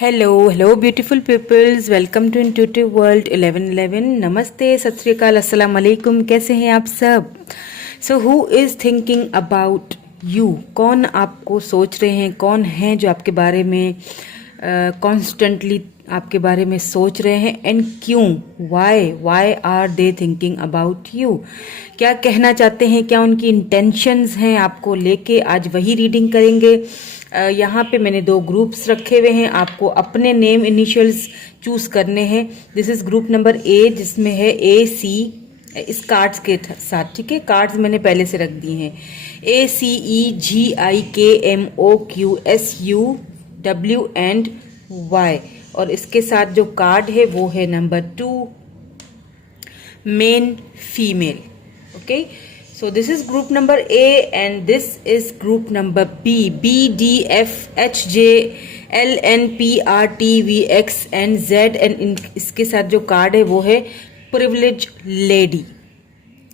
Hello beautiful peoples, welcome to intuitive world 1111। नमस्ते, सत श्री अकाल, अस्सलाम वालेकुम। कैसे हैं आप सब? So who is thinking about you? कौन आपको सोच रहे हैं? कौन है जो आपके बारे में कॉन्स्टेंटली आपके बारे में सोच रहे हैं? एंड क्यों? Why are they thinking about you? क्या कहना चाहते हैं? क्या उनकी इंटेंशंस हैं आपको लेके? आज वही रीडिंग करेंगे। यहाँ पे मैंने दो ग्रुप्स रखे हुए हैं, आपको अपने नेम इनिशियल्स चूज करने हैं। This is group number A, जिसमें है AC इस कार्ड्स के साथ। ठीक है, कार्ड्स मैंने पहले से रख दिए हैं। ACEGIKMOQSUWY, और इसके साथ जो कार्ड है वो है number 2, main female. Okay, so this is group number A and this is group number B, BDFHJLNPRTVX and Z, and इसके साथ जो कार्ड है वो है प्रिविलेज लेडी।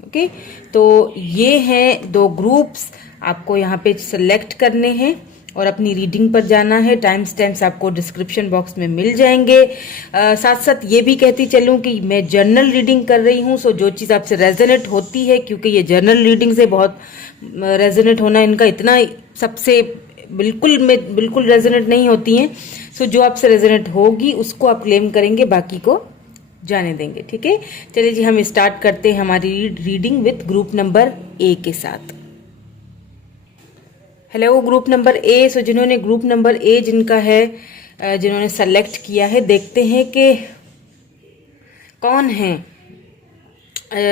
ओके, तो ये हैं दो ग्रुप्स, आपको यहाँ पे सेलेक्ट करने हैं और अपनी रीडिंग पर जाना है। टाइम स्टैम्प्स आपको डिस्क्रिप्शन बॉक्स में मिल जाएंगे। साथ साथ ये भी कहती चलूँ कि मैं जर्नल रीडिंग कर रही हूँ, सो जो चीज़ आपसे रेजोनेट होती है, क्योंकि ये जर्नल रीडिंग से बहुत रेजोनेट होना इनका इतना सबसे बिल्कुल रेजोनेट नहीं होती हैं। सो जो आपसे रेजोनेट होगी उसको आप क्लेम करेंगे, बाकी को जाने देंगे। ठीक है, चलिए जी, हम स्टार्ट करते हैं हमारी reading with group number A के साथ। Hello group number A। सो जिन्होंने ग्रुप नंबर A जिनका है, जिन्होंने सेलेक्ट किया है, देखते हैं कि कौन है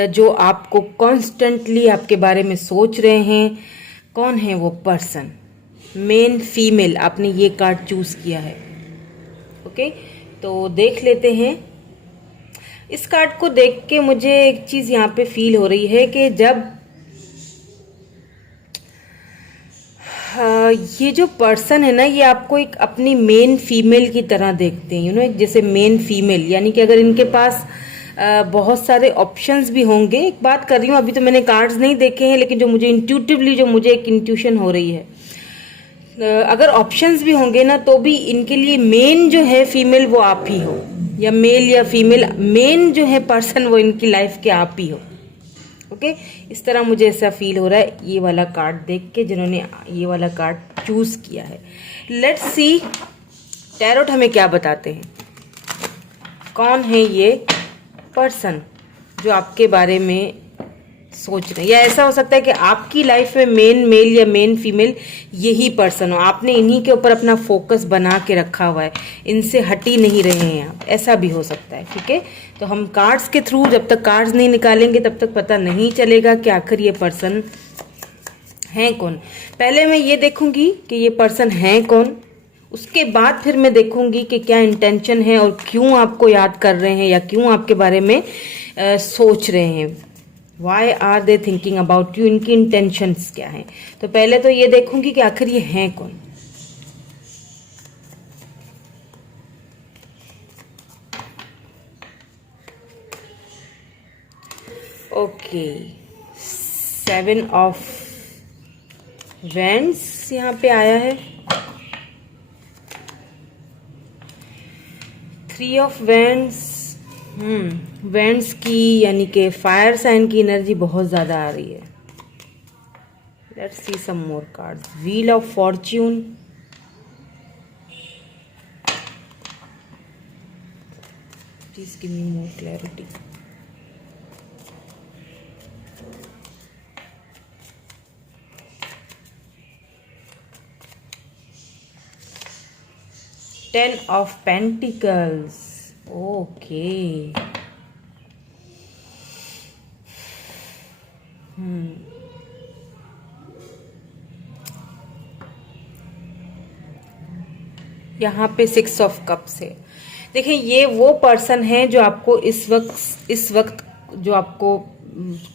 जो आपको कॉन्स्टेंटली आपके बारे में सोच रहे हैं। कौन है वो पर्सन? मेन फीमेल, आपने ये कार्ड चूज किया है। ओके, तो देख लेते हैं। इस कार्ड को देख के मुझे एक चीज यहाँ पे फील हो रही है कि जब ये जो पर्सन है ना, ये आपको एक अपनी मेन फीमेल की तरह देखते हैं। जैसे मेन फीमेल, यानी कि अगर इनके पास बहुत सारे ऑप्शंस भी होंगे। एक बात कर रही हूँ, अभी तो मैंने कार्ड्स नहीं देखे हैं, लेकिन जो मुझे इंट्यूटिवली जो मुझे एक इंट्यूशन हो रही है, अगर ऑप्शंस भी होंगे ना, तो भी इनके लिए मेन जो है फीमेल वो आप ही हो, या मेल या फीमेल, मेन जो है पर्सन वो इनकी लाइफ के आप ही हो। ओके, इस तरह मुझे ऐसा फील हो रहा है ये वाला कार्ड देख के, जिन्होंने ये वाला कार्ड चूज किया है। लेट्स सी टैरोट हमें क्या बताते हैं। कौन है ये पर्सन जो आपके बारे में सोच रहे हैं? या ऐसा हो सकता है कि आपकी लाइफ में मेन मेल या मेन फीमेल यही पर्सन हो, आपने इन्हीं के ऊपर अपना फोकस बना के रखा हुआ है, इनसे हटी नहीं रहे हैं आप, ऐसा भी हो सकता है। ठीक है, तो हम कार्ड्स के थ्रू, जब तक कार्ड्स नहीं निकालेंगे तब तक पता नहीं चलेगा कि आखिर ये पर्सन है कौन। पहले मैं ये देखूंगी कि ये पर्सन है कौन, उसके बाद फिर मैं देखूंगी कि क्या इंटेंशन है और क्यों आपको याद कर रहे हैं या क्यों आपके बारे में सोच रहे हैं। Why are they thinking about you? इनकी इंटेंशंस क्या हैं? तो पहले तो ये देखूंगी कि आखिर ये हैं कौन। ओके, 7 ऑफ वैंड्स यहाँ पे आया है, 3 ऑफ वैंड्स। वैंड्स की, यानी कि फायर साइन की एनर्जी बहुत ज्यादा आ रही है। Let's see some more cards. Wheel of fortune, please give me more clarity. Ten of Pentacles. Okay. यहाँ पे 6 ऑफ कप्स है। देखिए, ये वो पर्सन है जो आपको इस वक्त जो आपको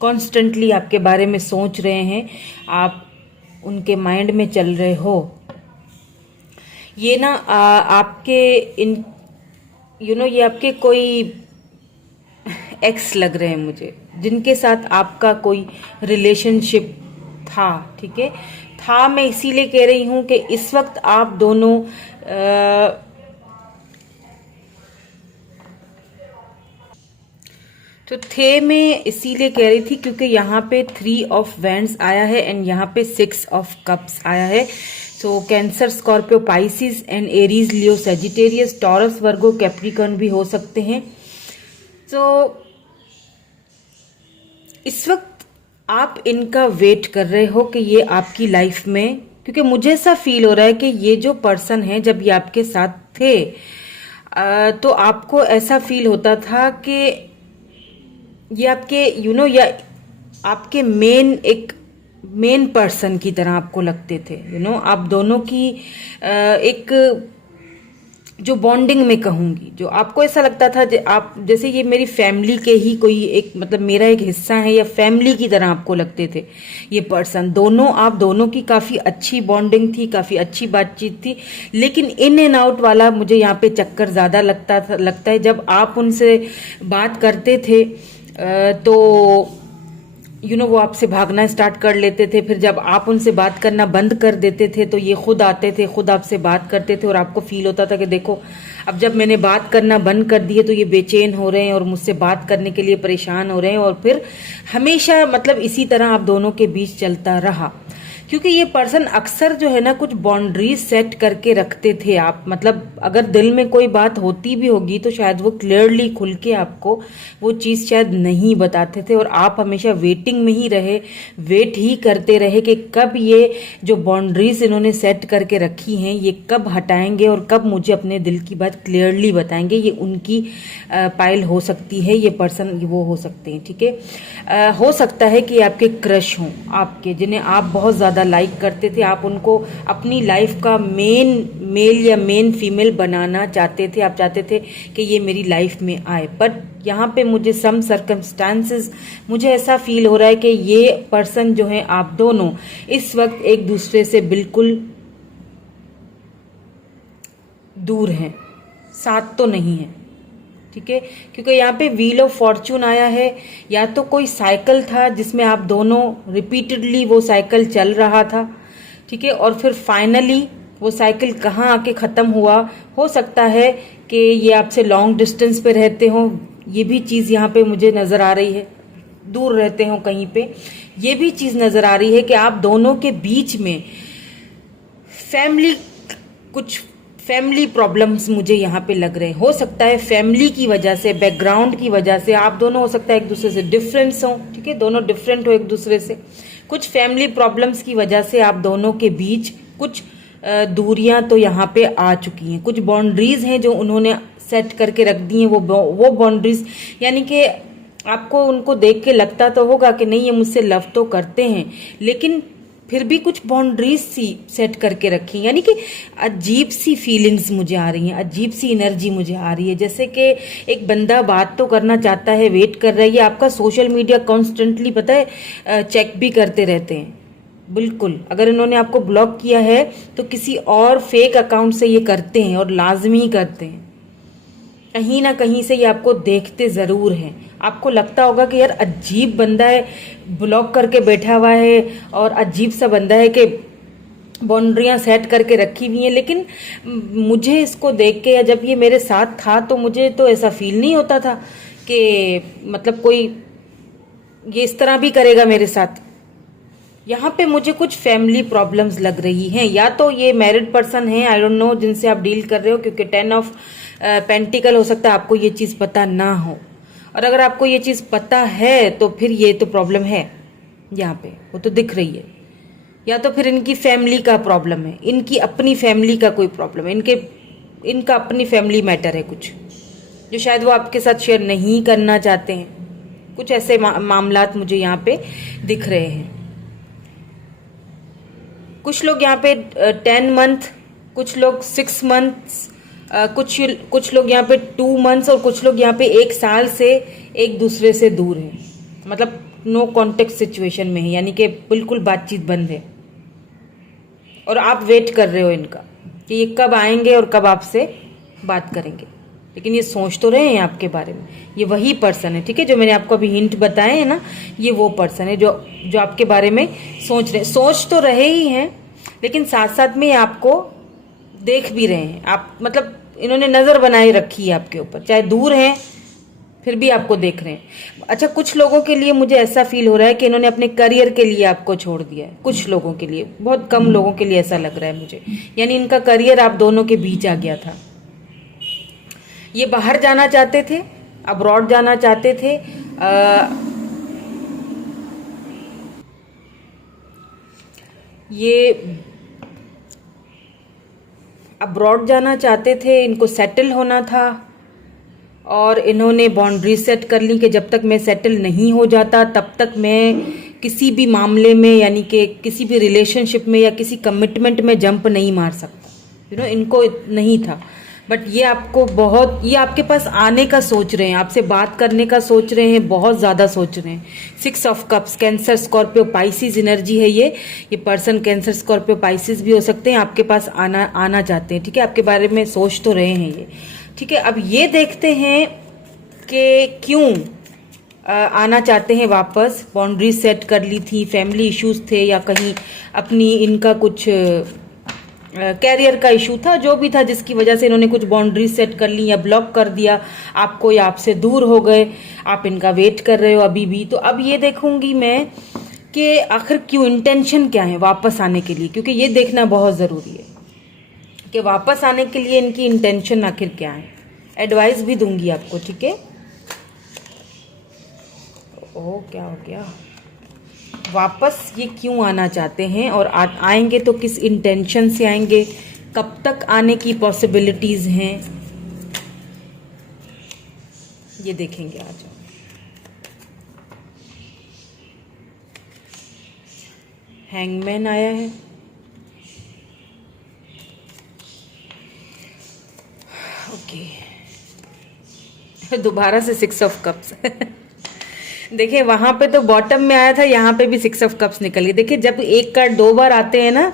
कॉन्स्टेंटली आपके बारे में सोच रहे हैं, आप उनके माइंड में चल रहे हो। ये ना आपके ये आपके कोई एक्स लग रहे हैं मुझे, जिनके साथ आपका कोई रिलेशनशिप था। ठीक है, था मैं इसीलिए कह रही हूं कि इस वक्त आप दोनों तो थे मैं इसीलिए कह रही थी क्योंकि यहाँ पे 3 ऑफ वैंड्स आया है एंड यहाँ पे 6 ऑफ कप्स आया है। So Cancer, Scorpio, Pisces and Aries, Leo, Sagittarius, Taurus, Virgo, Capricorn भी हो सकते हैं। तो इस वक्त आप इनका वेट कर रहे हो कि ये आपकी लाइफ में, क्योंकि मुझे ऐसा फील हो रहा है कि ये जो पर्सन है जब ये आपके साथ थे तो आपको ऐसा फील होता था कि ये आपके या आपके मेन पर्सन की तरह आपको लगते थे। आप दोनों की एक जो बॉन्डिंग में कहूंगी, जो आपको ऐसा लगता था आप जैसे ये मेरी फैमिली के ही कोई एक, मतलब मेरा एक हिस्सा है या फैमिली की तरह आपको लगते थे ये पर्सन। आप दोनों की काफी अच्छी बॉन्डिंग थी, काफी अच्छी बातचीत थी। लेकिन इन एंड आउट वाला मुझे यहाँ पे चक्कर ज्यादा लगता है। जब आप उनसे बात करते थे तो वो आपसे भागना स्टार्ट कर लेते थे। फिर जब आप उनसे बात करना बंद कर देते थे तो ये खुद आते थे, खुद आपसे बात करते थे और आपको फील होता था कि देखो अब जब मैंने बात करना बंद कर दिए तो ये बेचैन हो रहे हैं और मुझसे बात करने के लिए परेशान हो रहे हैं। और फिर हमेशा मतलब इसी तरह आप दोनों के बीच चलता रहा, क्योंकि ये पर्सन अक्सर जो है ना कुछ बाउंड्रीज सेट करके रखते थे। आप मतलब अगर दिल में कोई बात होती भी होगी तो शायद वो क्लियरली खुल के आपको वो चीज़ शायद नहीं बताते थे और आप हमेशा वेटिंग में ही रहे, वेट ही करते रहे कि कब ये जो बाउंड्रीज इन्होंने सेट करके रखी हैं ये कब हटाएंगे और कब मुझे अपने दिल की बात क्लियरली बताएंगे। ये उनकी पाइल हो सकती है, ये पर्सन वो हो सकते हैं, ठीक है। हो सकता है कि आपके क्रश हों, आपके जिन्हें आप बहुत ज़्यादा लाइक करते थे, आप उनको अपनी लाइफ का मेन मेल या मेन फीमेल बनाना चाहते थे। आप चाहते थे कि ये मेरी लाइफ में आए, बट यहाँ पे मुझे सम सर्कमस्टांसेस मुझे ऐसा फील हो रहा है कि ये पर्सन जो है आप दोनों इस वक्त एक दूसरे से बिल्कुल दूर हैं, साथ तो नहीं है, ठीक है। क्योंकि यहाँ पे व्हील ऑफ फॉर्चून आया है, या तो कोई साइकिल था जिसमें आप दोनों रिपीटेडली वो साइकिल चल रहा था, ठीक है, और फिर फाइनली वो साइकिल कहाँ आके ख़त्म हुआ। हो सकता है कि ये आपसे लॉन्ग डिस्टेंस पे रहते हो, ये भी चीज़ यहाँ पे मुझे नज़र आ रही है, दूर रहते हो कहीं पे, ये भी चीज़ नज़र आ रही है कि आप दोनों के बीच में कुछ फैमिली प्रॉब्लम्स मुझे यहाँ पे लग रहे हैं। हो सकता है फैमिली की वजह से, बैकग्राउंड की वजह से आप दोनों हो सकता है एक दूसरे से डिफरेंस हो, ठीक है, दोनों डिफरेंट हो एक दूसरे से। कुछ फैमिली प्रॉब्लम्स की वजह से आप दोनों के बीच कुछ दूरियां तो यहाँ पे आ चुकी हैं, कुछ बाउंड्रीज हैं जो उन्होंने सेट करके रख दी हैं। वो बाउंड्रीज यानी कि आपको उनको देख के लगता तो होगा कि नहीं ये मुझसे लव तो करते हैं, लेकिन फिर भी कुछ बाउंड्रीज सी सेट करके रखी, यानी कि अजीब सी फीलिंग्स मुझे आ रही हैं, अजीब सी एनर्जी मुझे आ रही है। जैसे कि एक बंदा बात तो करना चाहता है, वेट कर रहा है, ये आपका सोशल मीडिया कॉन्स्टेंटली पता है चेक भी करते रहते हैं। बिल्कुल, अगर इन्होंने आपको ब्लॉक किया है तो किसी और फेक अकाउंट से ये करते हैं और लाजमी करते हैं। कहीं ना कहीं से ये आपको देखते ज़रूर हैं। आपको लगता होगा कि यार अजीब बंदा है, ब्लॉक करके बैठा हुआ है और अजीब सा बंदा है कि बाउंड्रियां सेट करके रखी हुई हैं। लेकिन मुझे इसको देख के या जब ये मेरे साथ था तो मुझे तो ऐसा फील नहीं होता था कि मतलब कोई ये इस तरह भी करेगा मेरे साथ। यहाँ पे मुझे कुछ फैमिली प्रॉब्लम्स लग रही हैं, या तो ये मैरिड पर्सन है, आई डोंट नो, जिनसे आप डील कर रहे हो, क्योंकि 10 ऑफ पेंटिकल हो सकता है आपको ये चीज़ पता ना हो, और अगर आपको ये चीज़ पता है तो फिर ये तो प्रॉब्लम है यहाँ पे, वो तो दिख रही है। या तो फिर इनकी फैमिली का प्रॉब्लम है, इनकी अपनी फैमिली का कोई प्रॉब्लम है, इनका अपनी फैमिली मैटर है कुछ जो शायद वो आपके साथ शेयर नहीं करना चाहते हैं। कुछ ऐसे मामलात मुझे यहाँ पे दिख रहे हैं। कुछ लोग यहाँ पे 10 मंथ, कुछ लोग 6 मंथ्स, कुछ लोग यहाँ पे 2 मंथ्स और कुछ लोग यहाँ पे 1 साल से एक दूसरे से दूर हैं, मतलब नो कॉन्टेक्ट सिचुएशन में है, यानी कि बिल्कुल बातचीत बंद है। और आप वेट कर रहे हो इनका कि ये कब आएंगे और कब आपसे बात करेंगे, लेकिन ये सोच तो रहे हैं आपके बारे में। ये वही पर्सन है, ठीक है, जो मैंने आपको अभी हिंट बताए हैं ना, ये वो पर्सन है जो आपके बारे में सोच तो रहे ही हैं, लेकिन साथ साथ में आपको देख भी रहे हैं। आप मतलब इन्होंने नज़र बनाए रखी है आपके ऊपर, चाहे दूर हैं फिर भी आपको देख रहे हैं। अच्छा, कुछ लोगों के लिए मुझे ऐसा फील हो रहा है कि इन्होंने अपने करियर के लिए आपको छोड़ दिया है। कुछ लोगों के लिए, बहुत कम लोगों के लिए ऐसा लग रहा है मुझे, यानी इनका करियर आप दोनों के बीच आ गया था। ये बाहर जाना चाहते थे, अब्रॉड जाना चाहते थे, ये अब्रॉड जाना चाहते थे, इनको सेटल होना था, और इन्होंने बाउंड्री सेट कर ली कि जब तक मैं सेटल नहीं हो जाता तब तक मैं किसी भी मामले में, यानी कि किसी भी रिलेशनशिप में या किसी कमिटमेंट में जंप नहीं मार सकता। इनको नहीं था। बट ये आपको बहुत, ये आपके पास आने का सोच रहे हैं, आपसे बात करने का सोच रहे हैं, बहुत ज़्यादा सोच रहे हैं। 6 of cups, cancer, Scorpio, Pisces energy है ये पर्सन कैंसर, स्कॉर्पियो, पाइसिस भी हो सकते हैं, आपके पास आना चाहते हैं। ठीक है, आपके बारे में सोच तो रहे हैं ये। ठीक है, अब ये देखते हैं कि क्यों आना चाहते हैं वापस। बाउंड्री सेट कर ली थी, फैमिली इश्यूज थे, या कहीं अपनी इनका कुछ कैरियर का इशू था, जो भी था जिसकी वजह से इन्होंने कुछ बाउंड्री सेट कर ली या ब्लॉक कर दिया आपको, या आपसे दूर हो गए, आप इनका वेट कर रहे हो अभी भी। तो अब ये देखूंगी मैं कि आखिर क्यों, इंटेंशन क्या है वापस आने के लिए, क्योंकि ये देखना बहुत ज़रूरी है कि वापस आने के लिए इनकी इंटेंशन आखिर क्या है। एडवाइस भी दूंगी आपको। ठीक है, ओह क्या हो गया, वापस ये क्यों आना चाहते हैं, और आएंगे तो किस इंटेंशन से आएंगे, कब तक आने की पॉसिबिलिटीज हैं, ये देखेंगे आज। हैंगमैन आया है, ओके, दोबारा से 6 ऑफ कप्स देखिए, वहां पे तो बॉटम में आया था, यहाँ पे भी 6 ऑफ कप्स निकल गई। देखिए, जब एक कार्ड 2 बार आते हैं ना,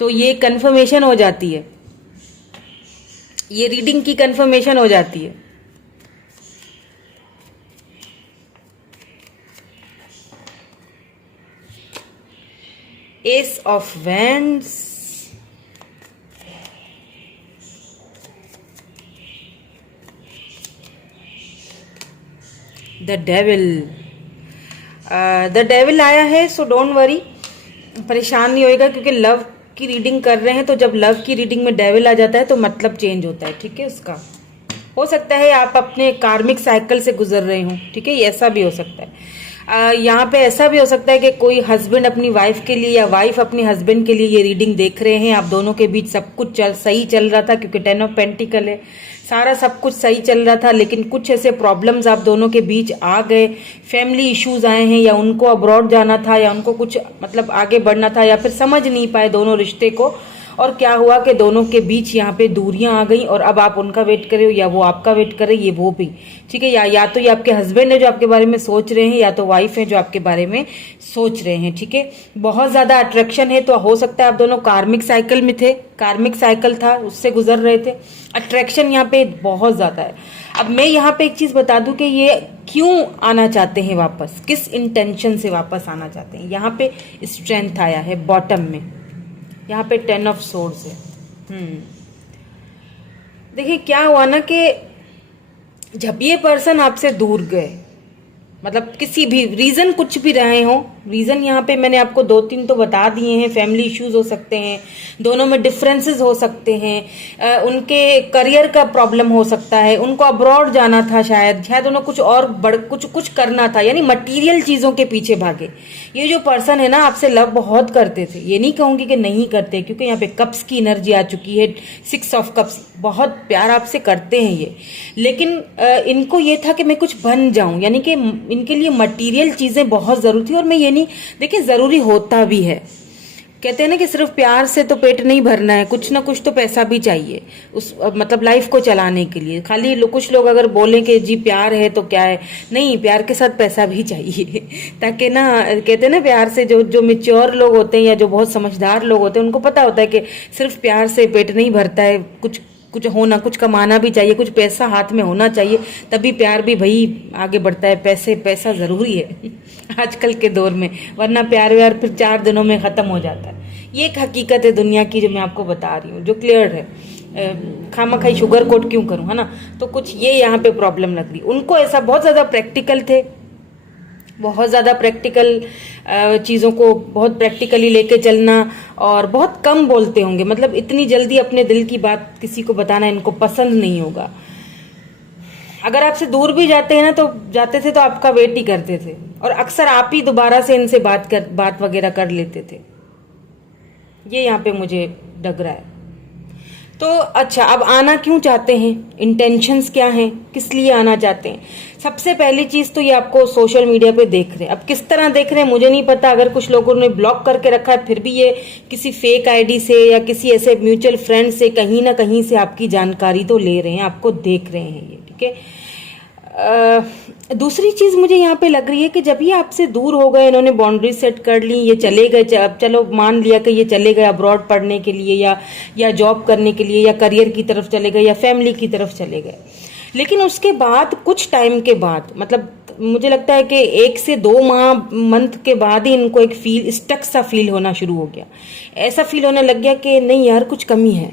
तो ये कंफर्मेशन हो जाती है, ये रीडिंग की कंफर्मेशन हो जाती है। S of wands, the devil आया है। सो डोंट वरी, परेशान नहीं होएगा, क्योंकि लव की रीडिंग कर रहे हैं, तो जब लव की रीडिंग में डेविल आ जाता है तो मतलब चेंज होता है। ठीक है, उसका हो सकता है आप अपने कार्मिक साइकिल से गुजर रहे हो। ठीक है, ऐसा भी हो सकता है। यहाँ पे ऐसा भी हो सकता है कि कोई हस्बैंड अपनी वाइफ के लिए या वाइफ अपने हस्बैंड के लिए ये रीडिंग देख रहे हैं। आप दोनों के बीच सब कुछ सही चल रहा था, क्योंकि 10 ऑफ पेंटिकल है, सारा सब कुछ सही चल रहा था, लेकिन कुछ ऐसे प्रॉब्लम्स आप दोनों के बीच आ गए, फैमिली इश्यूज आए हैं, या उनको अब्रॉड जाना था, या उनको कुछ मतलब आगे बढ़ना था, या फिर समझ नहीं पाए दोनों रिश्ते को, और क्या हुआ कि दोनों के बीच यहाँ पे दूरियां आ गई, और अब आप उनका वेट कर रहे हो या वो आपका वेट कर रहे, ये वो भी। ठीक है, या तो ये आपके हस्बैंड है जो आपके बारे में सोच रहे हैं, या तो वाइफ है जो आपके बारे में सोच रहे हैं। ठीक है, बहुत ज्यादा अट्रैक्शन है, तो हो सकता है आप दोनों कार्मिक साइकिल में थे, कार्मिक साइकिल था उससे गुजर रहे थे, अट्रैक्शन यहाँ पे बहुत ज्यादा है। अब मैं यहाँ पे एक चीज बता दूं कि ये क्यों आना चाहते हैं वापस, किस इंटेंशन से वापस आना चाहते हैं। यहाँ पे स्ट्रेंथ आया है बॉटम में, यहाँ पे 10 ऑफ सोर्ड्स है। देखिए, क्या हुआ ना कि जब ये पर्सन आपसे दूर गए, मतलब किसी भी रीजन, कुछ भी रहे हो रीजन, यहाँ पे मैंने आपको 2-3 तो बता दिए हैं। फैमिली इश्यूज हो सकते हैं, दोनों में डिफरेंसेस हो सकते हैं, उनके करियर का प्रॉब्लम हो सकता है, उनको अब्रॉड जाना था, शायद उन्हें कुछ और कुछ करना था, यानी मटीरियल चीजों के पीछे भागे। ये जो पर्सन है ना, आपसे लव बहुत करते थे, ये नहीं कहूंगी कि नहीं करते, क्योंकि यहाँ पे कप्स की एनर्जी आ चुकी है, 6 ऑफ कप्स, बहुत प्यार आपसे करते हैं ये, लेकिन इनको ये था कि मैं कुछ बन जाऊं, यानी कि इनके लिए मटीरियल चीजें बहुत जरूरी थी। और मैं ये नहीं, देखिए जरूरी होता भी है, कहते हैं ना कि सिर्फ प्यार से तो पेट नहीं भरना है, कुछ ना कुछ तो पैसा भी चाहिए उस मतलब लाइफ को चलाने के लिए। खाली कुछ लोग अगर बोलें कि जी प्यार है तो क्या है, नहीं, प्यार के साथ पैसा भी चाहिए ताकि ना, कहते हैं ना, प्यार से जो मेच्योर लोग होते हैं या जो बहुत समझदार लोग होते हैं, उनको पता होता है कि सिर्फ प्यार से पेट नहीं भरता है, कुछ होना, कुछ कमाना भी चाहिए, कुछ पैसा हाथ में होना चाहिए, तभी प्यार भी भाई आगे बढ़ता है। पैसा जरूरी है आजकल के दौर में, वरना प्यार व्यार फिर 4 दिनों में खत्म हो जाता है। ये एक हकीकत है दुनिया की जो मैं आपको बता रही हूँ, जो क्लियर है। खामखाई शुगर कोट क्यों करूं, है ना। तो कुछ ये यहाँ पे प्रॉब्लम लग रही। उनको ऐसा बहुत ज़्यादा प्रैक्टिकल थे, बहुत ज़्यादा प्रैक्टिकल चीज़ों को बहुत प्रैक्टिकली लेके चलना, और बहुत कम बोलते होंगे, मतलब इतनी जल्दी अपने दिल की बात किसी को बताना इनको पसंद नहीं होगा। अगर आपसे दूर भी जाते हैं ना, तो जाते थे तो आपका वेट ही करते थे, और अक्सर आप ही दोबारा से इनसे बात वगैरह कर लेते थे। ये यहाँ पे मुझे लग रहा है। तो अच्छा, अब आना क्यों चाहते हैं, इंटेंशंस क्या हैं, किस लिए आना चाहते हैं। सबसे पहली चीज तो ये आपको सोशल मीडिया पे देख रहे हैं। अब किस तरह देख रहे हैं मुझे नहीं पता, अगर कुछ लोगों ने ब्लॉक करके रखा है, फिर भी ये किसी फेक आईडी से या किसी ऐसे म्यूचुअल फ्रेंड से कहीं ना कहीं से आपकी जानकारी तो ले रहे हैं, आपको देख रहे हैं ये, ठीक है। दूसरी चीज मुझे यहाँ पे लग रही है कि जब ये आपसे दूर हो गए, इन्होंने बाउंड्री सेट कर ली, ये चले गए, अब चलो मान लिया कि ये चले गए अब्रॉड पढ़ने के लिए या जॉब करने के लिए या करियर की तरफ चले गए या फैमिली की तरफ चले गए, लेकिन उसके बाद कुछ टाइम के बाद, मतलब मुझे लगता है कि 1 से 2 मंथ के बाद ही इनको एक स्टक सा फील होना शुरू हो गया। ऐसा फील होने लग गया कि नहीं यार कुछ कमी है,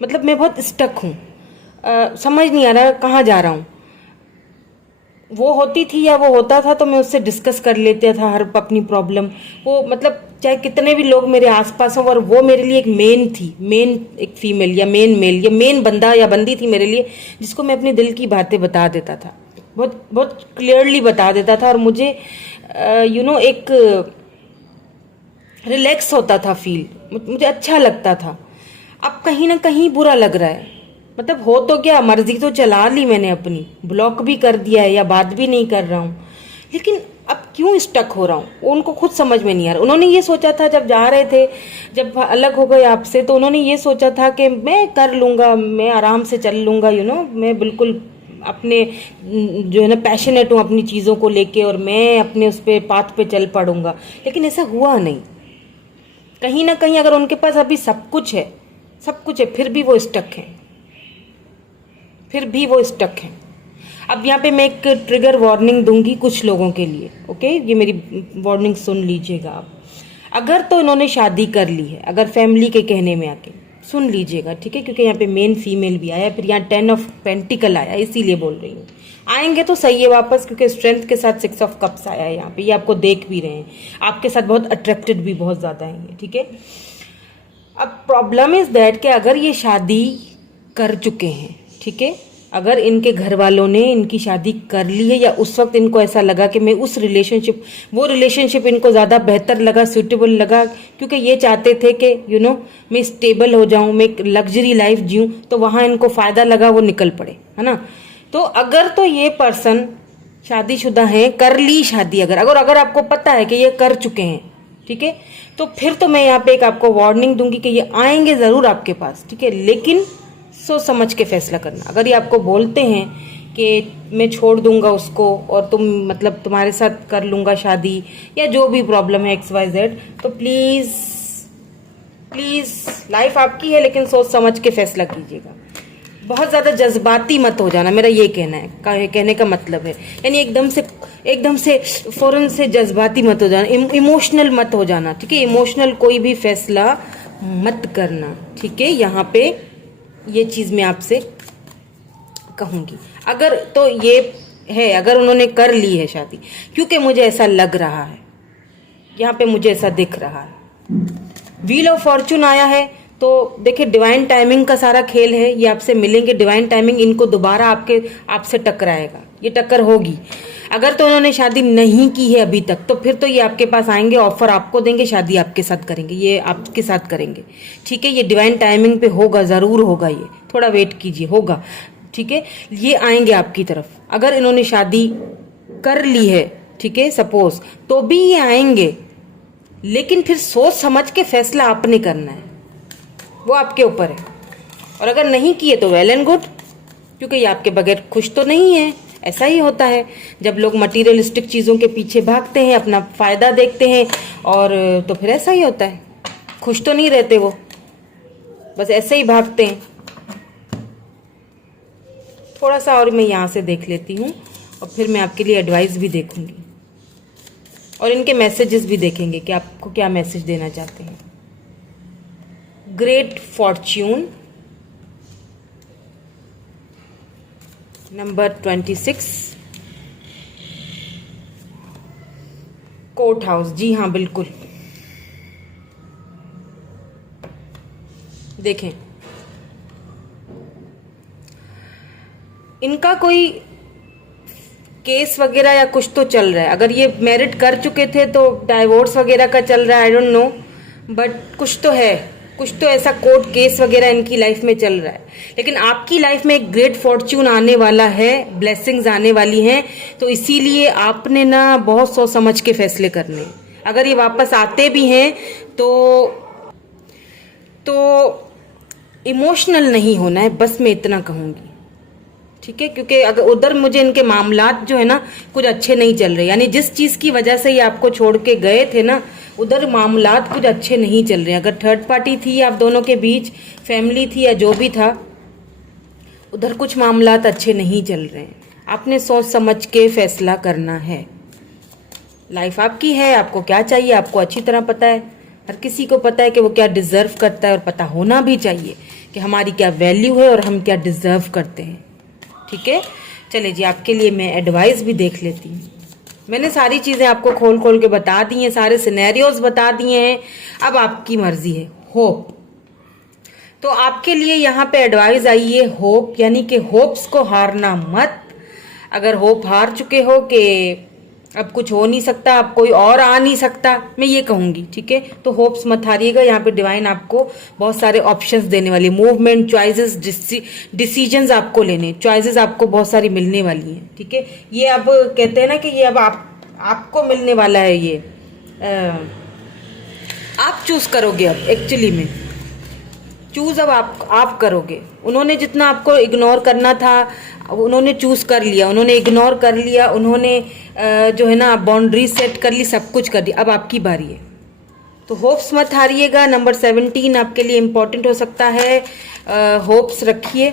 मतलब मैं बहुत स्टक हूँ, समझ नहीं आ रहा कहाँ जा रहा हूँ। वो होती थी या वो होता था तो मैं उससे डिस्कस कर लेता था हर अपनी प्रॉब्लम, वो मतलब चाहे कितने भी लोग मेरे आसपास हों, और वो मेरे लिए एक मेन एक फीमेल या मेन मेल या मेन बंदा या बंदी थी मेरे लिए, जिसको मैं अपने दिल की बातें बता देता था, बहुत बहुत क्लियरली बता देता था, और मुझे एक रिलैक्स होता था फील, मुझे अच्छा लगता था। अब कहीं ना कहीं बुरा लग रहा है, मतलब हो तो क्या, मर्जी तो चला ली मैंने अपनी, ब्लॉक भी कर दिया है या बात भी नहीं कर रहा हूँ, लेकिन अब क्यों स्टक हो रहा हूँ वो उनको खुद समझ में नहीं आ रहा। उन्होंने ये सोचा था जब जा रहे थे, जब अलग हो गए आपसे, तो उन्होंने ये सोचा था कि मैं कर लूँगा, मैं आराम से चल लूँगा, मैं बिल्कुल अपने जो है ना पैशनेट हूँ अपनी चीज़ों को लेके, और मैं अपने उस पर पाथ पे चल पड़ूंगा, लेकिन ऐसा हुआ नहीं। कहीं ना कहीं अगर उनके पास अभी सब कुछ है, फिर भी वो स्टक हैं, अब यहाँ पे मैं एक ट्रिगर वार्निंग दूंगी कुछ लोगों के लिए, ओके, ये मेरी वार्निंग सुन लीजिएगा आप। अगर तो इन्होंने शादी कर ली है, अगर फैमिली के कहने में आके सुन लीजिएगा, ठीक है, क्योंकि यहाँ पे मेन फीमेल भी आया, फिर यहाँ 10 ऑफ पेंटिकल आया, इसीलिए बोल रही हूँ। आएंगे तो सही है वापस, क्योंकि स्ट्रेंथ के साथ 6 ऑफ कप्स आया है यहाँ पे, ये आपको देख भी रहे हैं, आपके साथ बहुत अट्रैक्टेड भी बहुत ज़्यादा है, ठीक है। अब प्रॉब्लम इज दैट कि अगर ये शादी कर चुके हैं, ठीक है, अगर इनके घर वालों ने इनकी शादी कर ली है, या उस वक्त इनको ऐसा लगा कि मैं वो रिलेशनशिप इनको ज़्यादा बेहतर लगा, सूटेबल लगा, क्योंकि ये चाहते थे कि मैं स्टेबल हो जाऊं, मैं एक लग्जरी लाइफ जीऊं, तो वहाँ इनको फ़ायदा लगा, वो निकल पड़े, है ना। तो अगर तो ये पर्सन शादीशुदा हैं, कर ली शादी, अगर आपको पता है कि ये कर चुके हैं, ठीक है, तो फिर तो मैं यहाँ पे एक आपको वार्निंग दूंगी कि ये आएंगे ज़रूर आपके पास, ठीक है, लेकिन सोच समझ के फैसला करना। अगर ये आपको बोलते हैं कि मैं छोड़ दूंगा उसको और मतलब तुम्हारे साथ कर लूंगा शादी, या जो भी प्रॉब्लम है XYZ, तो प्लीज लाइफ आपकी है, लेकिन सोच समझ के फैसला कीजिएगा। बहुत ज़्यादा जज्बाती मत हो जाना, मेरा ये कहने का मतलब है, यानी एकदम से फौरन से जज्बाती मत हो जाना, इमोशनल मत हो जाना, ठीक है, इमोशनल कोई भी फैसला मत करना, ठीक है। यहाँ पे ये चीज़ मैं आपसे कहूँगी। अगर तो ये है, अगर उन्होंने कर ली है शादी, क्योंकि मुझे ऐसा लग रहा है, यहाँ पे मुझे ऐसा दिख रहा है, व्हील ऑफ फॉर्चून आया है, तो देखिए डिवाइन टाइमिंग का सारा खेल है, ये आपसे मिलेंगे, डिवाइन टाइमिंग इनको दोबारा आपसे टकराएगा, ये टक्कर होगी। अगर तो उन्होंने शादी नहीं की है अभी तक, तो फिर तो ये आपके पास आएंगे, ऑफर आपको देंगे, शादी आपके साथ करेंगे, ये आपके साथ करेंगे, ठीक है, ये डिवाइन टाइमिंग पे होगा, ज़रूर होगा, ये थोड़ा वेट कीजिए, होगा, ठीक है, ये आएंगे आपकी तरफ। अगर इन्होंने शादी कर ली है, ठीक है, सपोज, तो भी ये आएंगे, लेकिन फिर सोच समझ के फैसला आपने करना है, वो आपके ऊपर है। और अगर नहीं किए तो वेल एंड गुड, क्योंकि ये आपके बगैर खुश तो नहीं है। ऐसा ही होता है जब लोग मटीरियलिस्टिक चीज़ों के पीछे भागते हैं, अपना फ़ायदा देखते हैं, और तो फिर ऐसा ही होता है, खुश तो नहीं रहते वो, बस ऐसे ही भागते हैं। थोड़ा सा और मैं यहाँ से देख लेती हूँ, और फिर मैं आपके लिए एडवाइस भी देखूँगी, और इनके मैसेजेस भी देखेंगे कि आपको क्या मैसेज देना चाहते हैं। Great fortune, number 26 court house. जी हाँ बिल्कुल, देखें इनका कोई केस वगैरह या कुछ तो चल रहा है। अगर ये मैरिड कर चुके थे तो डाइवोर्स वगैरह का चल रहा है, आई डोंट नो, बट कुछ तो है, कुछ तो ऐसा कोर्ट केस वगैरह इनकी लाइफ में चल रहा है। लेकिन आपकी लाइफ में एक ग्रेट फॉर्च्यून आने वाला है, ब्लेसिंग्स आने वाली हैं, तो इसीलिए आपने ना बहुत सोच समझ के फैसले करने हैं। अगर ये वापस आते भी हैं तो इमोशनल नहीं होना है, बस मैं इतना कहूंगी, ठीक है। क्योंकि अगर उधर मुझे इनके मामलात जो है ना कुछ अच्छे नहीं चल रहे, यानी जिस चीज की वजह से ये आपको छोड़ के गए थे ना, उधर मामलात कुछ अच्छे नहीं चल रहे। अगर थर्ड पार्टी थी आप दोनों के बीच, फैमिली थी या जो भी था, उधर कुछ मामलात अच्छे नहीं चल रहे हैं। आपने सोच समझ के फैसला करना है। लाइफ आपकी है, आपको क्या चाहिए आपको अच्छी तरह पता है। हर किसी को पता है कि वो क्या डिजर्व करता है, और पता होना भी चाहिए कि हमारी क्या वैल्यू है और हम क्या डिजर्व करते हैं, ठीक है। चलिए जी, आपके लिए मैं एडवाइस भी देख लेती हूँ। मैंने सारी चीज़ें आपको खोल खोल के बता दी हैं, सारे सिनेरियोज बता दिए हैं, अब आपकी मर्जी है। होप, तो आपके लिए यहाँ पे एडवाइस आई है होप, यानी कि होप्स को हारना मत। अगर होप हार चुके हो कि अब कुछ हो नहीं सकता, अब कोई और आ नहीं सकता, मैं ये कहूंगी, ठीक है, तो होप्स मत हारिएगा। यहाँ पे डिवाइन आपको बहुत सारे ऑप्शंस देने वाली, मूवमेंट, चॉइसेस, डिसीजंस आपको लेने, चॉइसेस आपको बहुत सारी मिलने वाली हैं, ठीक है। ये अब कहते हैं ना कि ये अब आपको मिलने वाला है, ये आप चूज करोगे। अब एक्चुअली में चूज अब आप करोगे। उन्होंने जितना आपको इग्नोर करना था उन्होंने चूज कर लिया, उन्होंने इग्नोर कर लिया, उन्होंने जो है ना बाउंड्री सेट कर ली, सब कुछ कर दिया। अब आपकी बारी है, तो होप्स मत हारिएगा। नंबर 17 आपके लिए इम्पोर्टेंट हो सकता है, होप्स रखिए,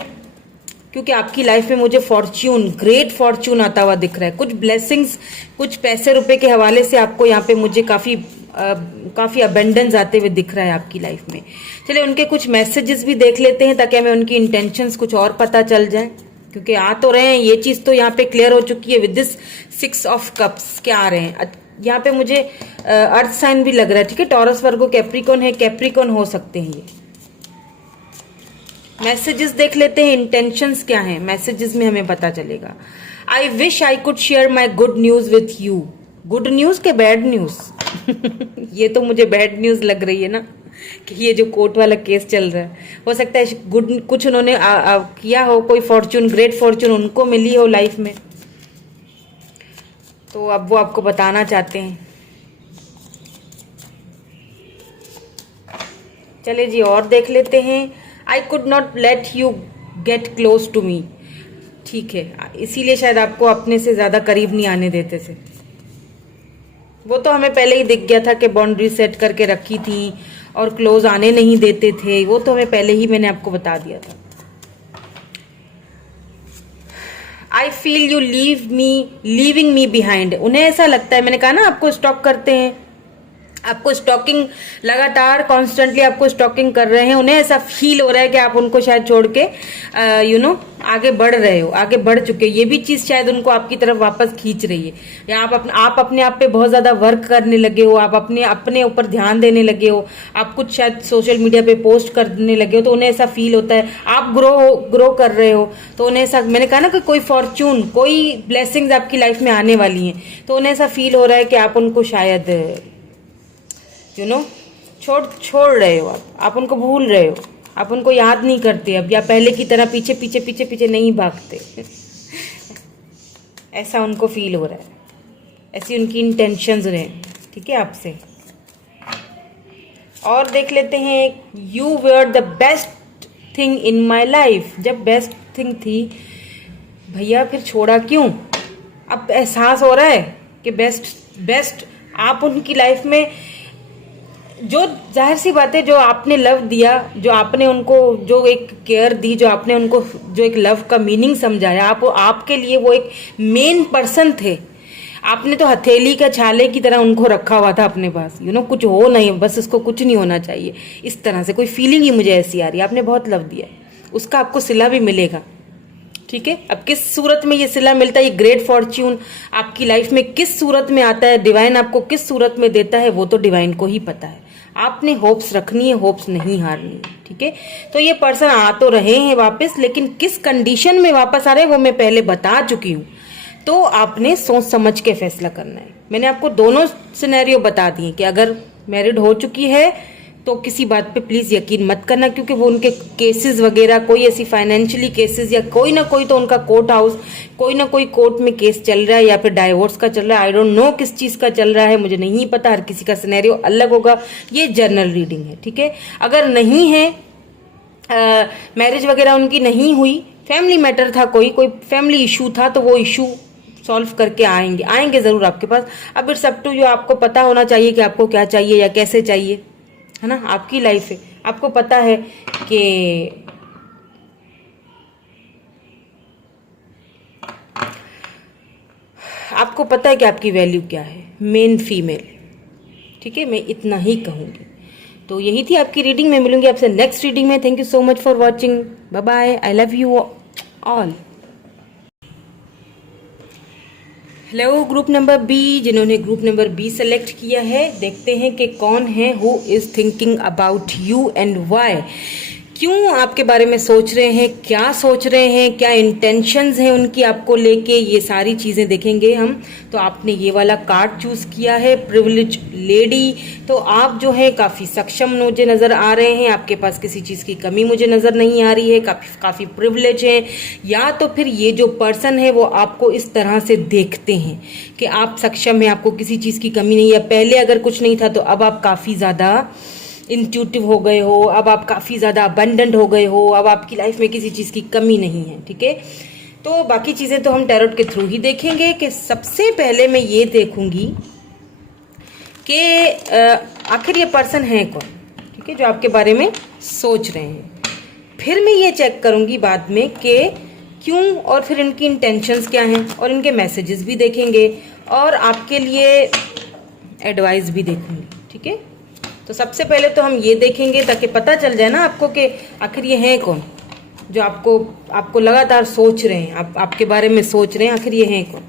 क्योंकि आपकी लाइफ में मुझे फॉर्च्यून, ग्रेट फॉर्च्यून आता हुआ दिख रहा है। कुछ ब्लेसिंग्स, कुछ पैसे रुपए के हवाले से आपको यहाँ पे मुझे काफ़ी अबेंडेंस आते हुए दिख रहा है आपकी लाइफ में। चलिए उनके कुछ मैसेजेस भी देख लेते हैं ताकि हमें उनकी इंटेंशंस कुछ और पता चल जाए, क्योंकि आ तो रहे हैं, ये चीज़ तो यहाँ पे क्लियर हो चुकी है। विद दिस 6 ऑफ कप्स क्या आ रहे हैं यहाँ पे, मुझे अर्थ साइन भी लग रहा है, ठीक है। टॉरस, वर्गो, कैप्रिकॉन है, कैप्रिकॉन हो सकते हैं ये। मैसेजेस देख लेते हैं, इंटेंशंस क्या हैं, मैसेजेस में हमें पता चलेगा। I wish I could share my good news with you. Good news के बैड न्यूज? ये तो मुझे बैड न्यूज लग रही है ना, कि ये जो कोर्ट वाला केस चल रहा है, हो सकता है गुड कुछ उन्होंने किया हो, कोई फॉर्च्यून, ग्रेट फॉर्च्यून उनको मिली हो लाइफ में, तो अब वो आपको बताना चाहते हैं। चलिए जी और देख लेते हैं। I could not let you get close to me, ठीक है, इसीलिए शायद आपको अपने से ज्यादा करीब नहीं आने देते थे। वो तो हमें पहले ही दिख गया था कि बाउंड्री सेट करके रखी थी और क्लोज आने नहीं देते थे, वो तो हमें पहले ही मैंने आपको बता दिया था। I feel you leaving me behind. उन्हें ऐसा लगता है, मैंने कहा ना आपको स्टॉक करते हैं, आपको स्टॉकिंग, लगातार कॉन्स्टेंटली आपको स्टॉकिंग कर रहे हैं। उन्हें ऐसा फील हो रहा है कि आप उनको शायद छोड़ के आगे बढ़ रहे हो, आगे बढ़ चुके हो। ये भी चीज शायद उनको आपकी तरफ वापस खींच रही है, या आप अपने आप पे बहुत ज्यादा वर्क करने लगे हो, आप अपने ऊपर ध्यान देने लगे हो, आप कुछ शायद सोशल मीडिया पे पोस्ट करने लगे हो, तो उन्हें ऐसा फील होता है आप ग्रो कर रहे हो। तो उन्हें ऐसा, मैंने कहा ना कि कोई फॉर्च्यून, कोई ब्लेसिंग्स आपकी लाइफ में आने वाली हैं, तो उन्हें ऐसा फील हो रहा है कि आप उनको शायद छोड़ रहे हो, आप उनको भूल रहे हो, आप उनको याद नहीं करते अब, या पहले की तरह पीछे पीछे पीछे पीछे नहीं भागते। ऐसा उनको फील हो रहा है, ऐसी उनकी इंटेंशंस रहे, ठीक है, आपसे। और देख लेते हैं, you were the best thing in my life. जब बेस्ट थिंग थी भैया फिर छोड़ा क्यों? अब एहसास हो रहा है कि बेस्ट आप उनकी लाइफ में, जो जाहिर सी बात है, जो आपने लव दिया, जो आपने उनको जो एक केयर दी, जो आपने उनको जो एक लव का मीनिंग समझाया, आपके लिए वो एक मेन पर्सन थे। आपने तो हथेली का छाले की तरह उनको रखा हुआ था अपने पास, कुछ हो नहीं, बस इसको कुछ नहीं होना चाहिए, इस तरह से कोई फीलिंग ही मुझे ऐसी आ रही है। आपने बहुत लव दिया, उसका आपको सिला भी मिलेगा, ठीक है, अब किस सूरत में ये सिला मिलता है, ये ग्रेट फॉर्च्यून आपकी लाइफ में किस सूरत में आता है, डिवाइन आपको किस सूरत में देता है, वो तो डिवाइन को ही पता है। आपने होप्स रखनी है, होप्स नहीं हारनी है। ठीक है, तो ये पर्सन आ तो रहे हैं वापस, लेकिन किस कंडीशन में वापस आ रहे हैं वो मैं पहले बता चुकी हूँ। तो आपने सोच समझ के फैसला करना है। मैंने आपको दोनों सिनेरियो बता दिए कि अगर मैरिड हो चुकी है तो किसी बात पे प्लीज यकीन मत करना, क्योंकि वो उनके केसेस वगैरह कोई ऐसी फाइनेंशियली केसेस या कोई ना कोई तो उनका कोर्ट हाउस, कोई ना कोई कोर्ट में केस चल रहा है या फिर डाइवोर्स का चल रहा है। आई डोंट नो किस चीज का चल रहा है, मुझे नहीं पता, हर किसी का सिनेरियो अलग होगा। ये जनरल रीडिंग है। ठीक है, अगर नहीं है मैरिज वगैरह उनकी नहीं हुई, फैमिली मैटर था, कोई फैमिली इशू था, तो वो इशू सॉल्व करके आएंगे जरूर आपके पास। अब इट्स अप टू यू, आपको पता होना चाहिए कि आपको क्या चाहिए या कैसे चाहिए, है ना। आपकी लाइफ है, आपको पता है कि आपको पता है कि आपकी वैल्यू क्या है, मेन फीमेल। ठीक है, मैं इतना ही कहूंगी। तो यही थी आपकी रीडिंग। मैं मिलूंगी आपसे नेक्स्ट रीडिंग में। Thank you so much for watching. Bye bye, I love you all. Hello group number B, जिन्होंने ग्रुप नंबर बी सेलेक्ट किया है, देखते हैं कि कौन है who is thinking about you and why. क्यों आपके बारे में सोच रहे हैं, क्या सोच रहे हैं, क्या इंटेंशंस हैं उनकी आपको लेके, ये सारी चीजें देखेंगे हम। तो आपने ये वाला कार्ड चूज किया है, प्रिविलेज लेडी। तो आप जो है काफी सक्षम मुझे नजर आ रहे हैं, आपके पास किसी चीज की कमी मुझे नजर नहीं आ रही है, काफी प्रिविलेज है। या तो फिर ये जो पर्सन है वो आपको इस तरह से देखते हैं कि आप सक्षम है, आपको किसी चीज की कमी नहीं है। पहले अगर कुछ नहीं था तो अब आप काफी ज्यादा इंट्यूटिव हो गए हो, अब आप काफी ज्यादा अबंडेंट हो गए हो, अब आपकी लाइफ में किसी चीज की कमी नहीं है। ठीक है, तो बाकी चीजें तो हम टैरोट के थ्रू ही देखेंगे। कि सबसे पहले मैं ये देखूंगी कि आखिर ये पर्सन है कौन, ठीक है, जो आपके बारे में सोच रहे हैं। फिर मैं ये चेक करूंगी बाद में कि क्यों, और फिर इनकी इंटेंशंस क्या हैं, और इनके मैसेजेस भी देखेंगे, और आपके लिए एडवाइस भी देखूंगी। ठीक है, तो सबसे पहले तो हम ये देखेंगे ताकि पता चल जाए ना आपको कि आखिर ये है कौन जो आपको लगातार सोच रहे हैं, आपके बारे में सोच रहे हैं, आखिर ये है कौन।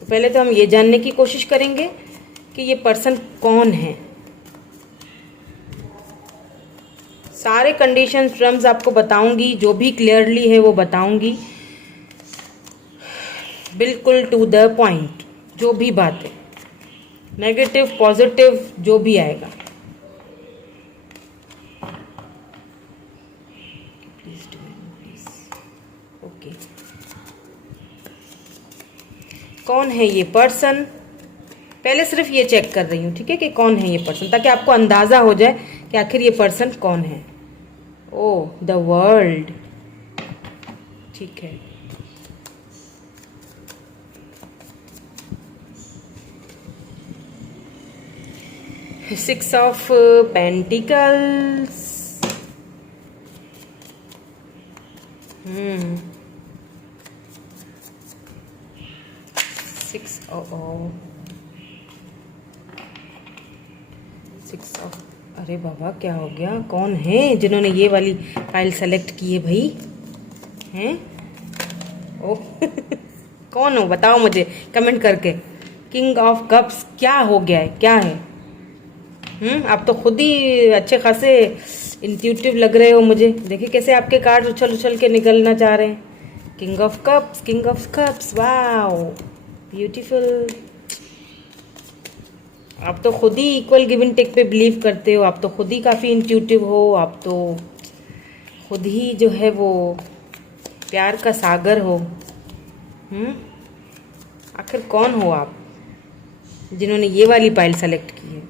तो पहले तो हम ये जानने की कोशिश करेंगे कि ये पर्सन कौन है। सारे कंडीशन टर्म्स आपको बताऊंगी, जो भी क्लियरली है वो बताऊंगी, बिल्कुल टू द पॉइंट। जो भी बात है, नेगेटिव पॉजिटिव जो भी आएगा, प्लीज। ओके, कौन है ये पर्सन, पहले सिर्फ ये चेक कर रही हूँ। ठीक है, कि कौन है ये पर्सन, ताकि आपको अंदाजा हो जाए कि आखिर ये पर्सन कौन है। ओ, द वर्ल्ड। ठीक है, six of pentacles, six of, अरे बाबा क्या हो गया, कौन है जिन्होंने ये वाली फाइल सेलेक्ट की है भाई, हैं? ओह कौन हो, बताओ मुझे कमेंट करके। किंग ऑफ कप्स, क्या हो गया है, क्या है? आप तो खुद ही अच्छे खासे इंट्यूटिव लग रहे हो मुझे। देखिए कैसे आपके कार्ड उछल उछल के निकलना चाह रहे हैं। King of cups, king of cups, wow beautiful. आप तो खुद ही इक्वल गिव एंड टेक पे बिलीव करते हो, आप तो खुद ही काफ़ी इंट्यूटिव हो, आप तो खुद ही जो है वो प्यार का सागर हो। आखिर कौन हो आप जिन्होंने ये वाली पाइल सेलेक्ट की है?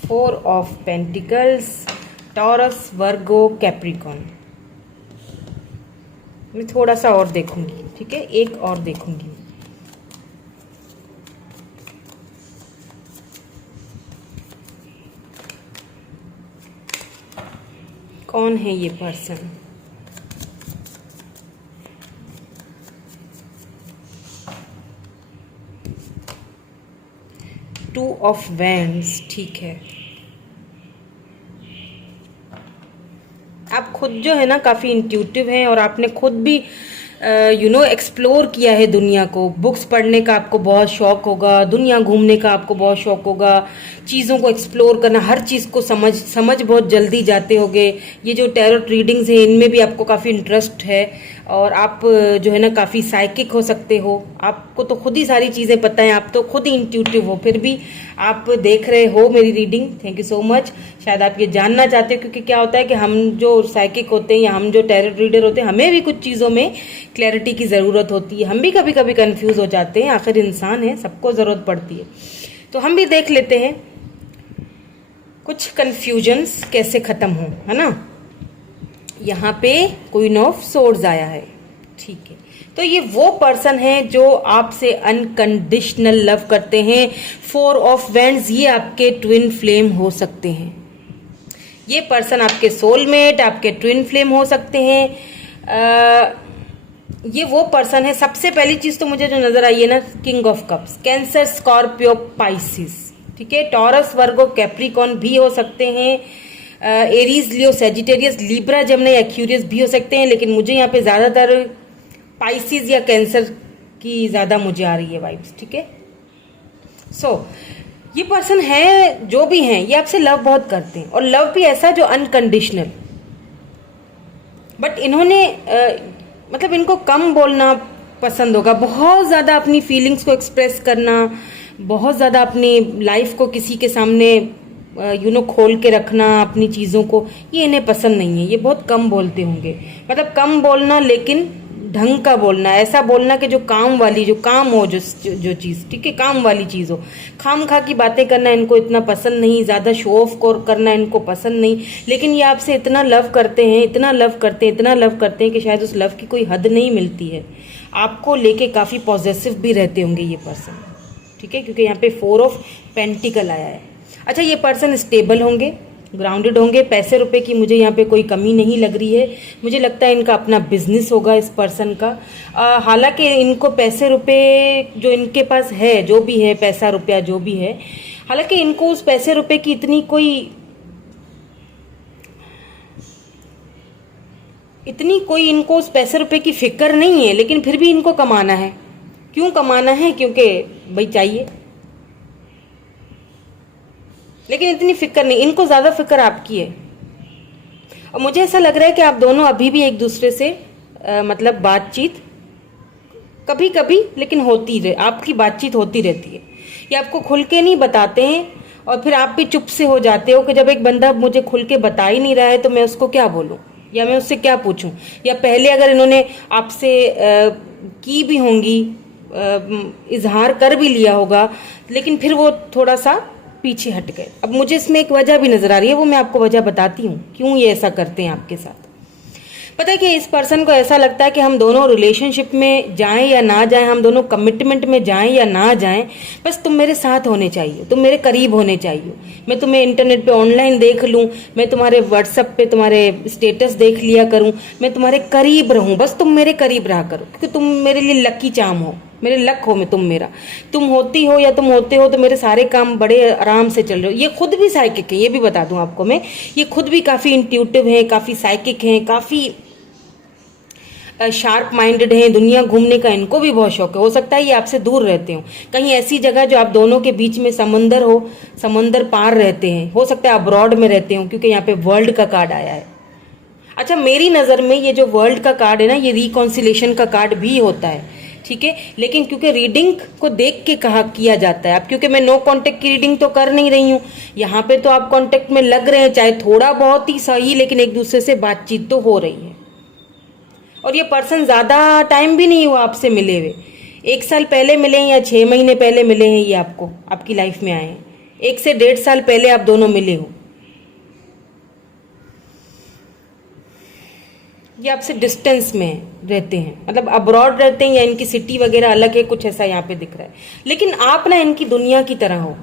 Four of pentacles, taurus, Virgo, Capricorn. मैं थोड़ा सा और देखूंगी, ठीक है, एक और देखूंगी। कौन है ये पर्सन? टू ऑफ वैंड्स, ठीक है। आप खुद जो है ना काफ़ी इंट्यूटिव हैं, और आपने खुद भी एक्सप्लोर किया है दुनिया को। बुक्स पढ़ने का आपको बहुत शौक होगा, दुनिया घूमने का आपको बहुत शौक होगा, चीज़ों को एक्सप्लोर करना, हर चीज़ को समझ बहुत जल्दी जाते होगे। ये जो टैरोट रीडिंग्स हैं इनमें भी आपको काफ़ी इंटरेस्ट है और आप जो है ना काफ़ी साइकिक हो सकते हो। आपको तो खुद ही सारी चीज़ें पता है, आप तो खुद ही इंट्यूटिव हो, फिर भी आप देख रहे हो मेरी reading. Thank you so much. शायद आप ये जानना चाहते हो, क्योंकि क्या होता है कि हम जो साइकिक होते हैं या हम जो टैरोट रीडर होते हैं, हमें भी कुछ चीज़ों में क्लैरिटी की ज़रूरत होती है। हम भी कभी कभी कंफ्यूज हो जाते हैं, आखिर इंसान है, सबको ज़रूरत पड़ती है। तो हम भी देख लेते हैं कुछ कन्फ्यूजन्स कैसे ख़त्म हो, है ना। यहाँ पे क्वीन ऑफ सोर्ड्स आया है, ठीक है। तो ये वो पर्सन है जो आपसे अनकंडीशनल लव करते हैं। 4 ऑफ वैंड्स, ये आपके ट्विन फ्लेम हो सकते हैं। ये पर्सन आपके सोलमेट, आपके ट्विन फ्लेम हो सकते हैं। ये वो पर्सन है, सबसे पहली चीज तो मुझे जो नजर आई है ना, king of cups, cancer, Scorpio, Pisces, ठीक है। टॉरस, वर्गो, कैप्रिकॉन भी हो सकते हैं। Aries, Leo, Sagittarius, Libra, Gemini, Aquarius भी हो सकते हैं, लेकिन मुझे यहाँ पे ज्यादातर पाइसिस या कैंसर की ज्यादा मुझे आ रही है वाइब्स, ठीक है। सो ये पर्सन है, जो भी हैं, ये आपसे लव बहुत करते हैं और लव भी ऐसा जो अनकंडीशनल। बट इन्होंने मतलब इनको कम बोलना पसंद होगा, बहुत ज्यादा अपनी फीलिंग्स को एक्सप्रेस करना, बहुत ज्यादा अपनी लाइफ को किसी के सामने खोल के रखना अपनी चीजों को, ये इन्हें पसंद नहीं है। ये बहुत कम बोलते होंगे, मतलब कम बोलना लेकिन ढंग का बोलना, ऐसा बोलना कि जो काम वाली, जो काम हो, जो चीज़, ठीक है, काम वाली चीज़ हो। खाम खा की बातें करना इनको इतना पसंद नहीं, ज़्यादा शो ऑफ करना इनको पसंद नहीं। लेकिन ये आपसे इतना लव करते हैं, इतना लव करते हैं, इतना लव करते हैं कि शायद उस लव की कोई हद नहीं मिलती है। आपको लेके काफ़ी पॉजेसिव भी रहते होंगे ये पर्सन, ठीक है, क्योंकि यहाँ पे 4 ऑफ पेंटिकल आया है। अच्छा, ये पर्सन स्टेबल होंगे, ग्राउंडेड होंगे, पैसे रुपए की मुझे यहाँ पे कोई कमी नहीं लग रही है। मुझे लगता है इनका अपना बिजनेस होगा इस पर्सन का। हालांकि इनको पैसे रुपए जो इनके पास है, जो भी है पैसा रुपया जो भी है, हालांकि इनको उस पैसे रुपए की इतनी कोई इनको उस पैसे रुपए की फिक्र नहीं है, लेकिन फिर भी इनको कमाना है। क्यों कमाना है? क्योंकि भाई चाहिए, लेकिन इतनी फिक्र नहीं, इनको ज्यादा फिक्र आपकी है। और मुझे ऐसा लग रहा है कि आप दोनों अभी भी एक दूसरे से मतलब बातचीत कभी कभी लेकिन आपकी बातचीत होती रहती है। ये आपको खुल के नहीं बताते हैं और फिर आप भी चुप से हो जाते हो कि जब एक बंदा मुझे खुल के बता ही नहीं रहा है तो मैं उसको क्या बोलूं या मैं उससे क्या पूछूं। या पहले अगर इन्होंने आपसे की भी होंगी, इजहार कर भी लिया होगा, लेकिन फिर वो थोड़ा सा पीछे हट गए। अब मुझे इसमें एक वजह भी नजर आ रही है, वो मैं आपको वजह बताती हूँ क्यों ये ऐसा करते हैं आपके साथ। पता है कि इस पर्सन को ऐसा लगता है कि हम दोनों रिलेशनशिप में जाएं या ना जाएं, हम दोनों कमिटमेंट में जाएं या ना जाएं, बस तुम मेरे साथ होने चाहिए, तुम मेरे करीब होने चाहिए। मैं तुम्हें इंटरनेट पे ऑनलाइन देख लूं, मैं तुम्हारे व्हाट्सएप पे तुम्हारे स्टेटस देख लिया करूं, मैं तुम्हारे करीब रहूं, बस तुम मेरे करीब रहा करो, क्योंकि तुम मेरे लिए लकी चार्म हो, मेरे लक हो, मैं तुम मेरा, तुम होती हो या तुम होते हो तो मेरे सारे काम बड़े आराम से चल रहे हो। ये खुद भी साइकिक है, ये भी बता दूं आपको मैं, ये खुद भी काफी इंट्यूटिव है, काफी साइकिक है, काफी शार्प माइंडेड है, दुनिया घूमने का इनको भी बहुत शौक है। हो सकता है ये आपसे दूर रहते हो, कहीं ऐसी जगह जो आप दोनों के बीच में समंदर हो, समंदर पार रहते हैं, हो सकता है अब्रॉड में रहते हो, क्योंकि यहाँ पे वर्ल्ड का कार्ड आया है। अच्छा, मेरी नजर में ये जो वर्ल्ड का कार्ड है ना, ये रिकॉन्सिलेशन का कार्ड भी होता है, ठीक है, लेकिन क्योंकि रीडिंग को देख के किया जाता है। अब क्योंकि मैं नो कांटेक्ट की रीडिंग तो कर नहीं रही हूँ, यहाँ पे तो आप कांटेक्ट में लग रहे हैं, चाहे थोड़ा बहुत ही सही, लेकिन एक दूसरे से बातचीत तो हो रही है। और ये पर्सन ज्यादा टाइम भी नहीं हुआ आपसे मिले हुए, 1 साल पहले मिले हैं या 6 महीने पहले मिले हैं, ये आपको आपकी लाइफ में आए हैं। 1 से 1.5 साल पहले आप दोनों मिले हो। ये आपसे डिस्टेंस में रहते हैं, मतलब अब्रॉड रहते हैं या इनकी सिटी वगैरह अलग है, कुछ ऐसा यहाँ पे दिख रहा है। लेकिन आप ना इनकी दुनिया की तरह हो,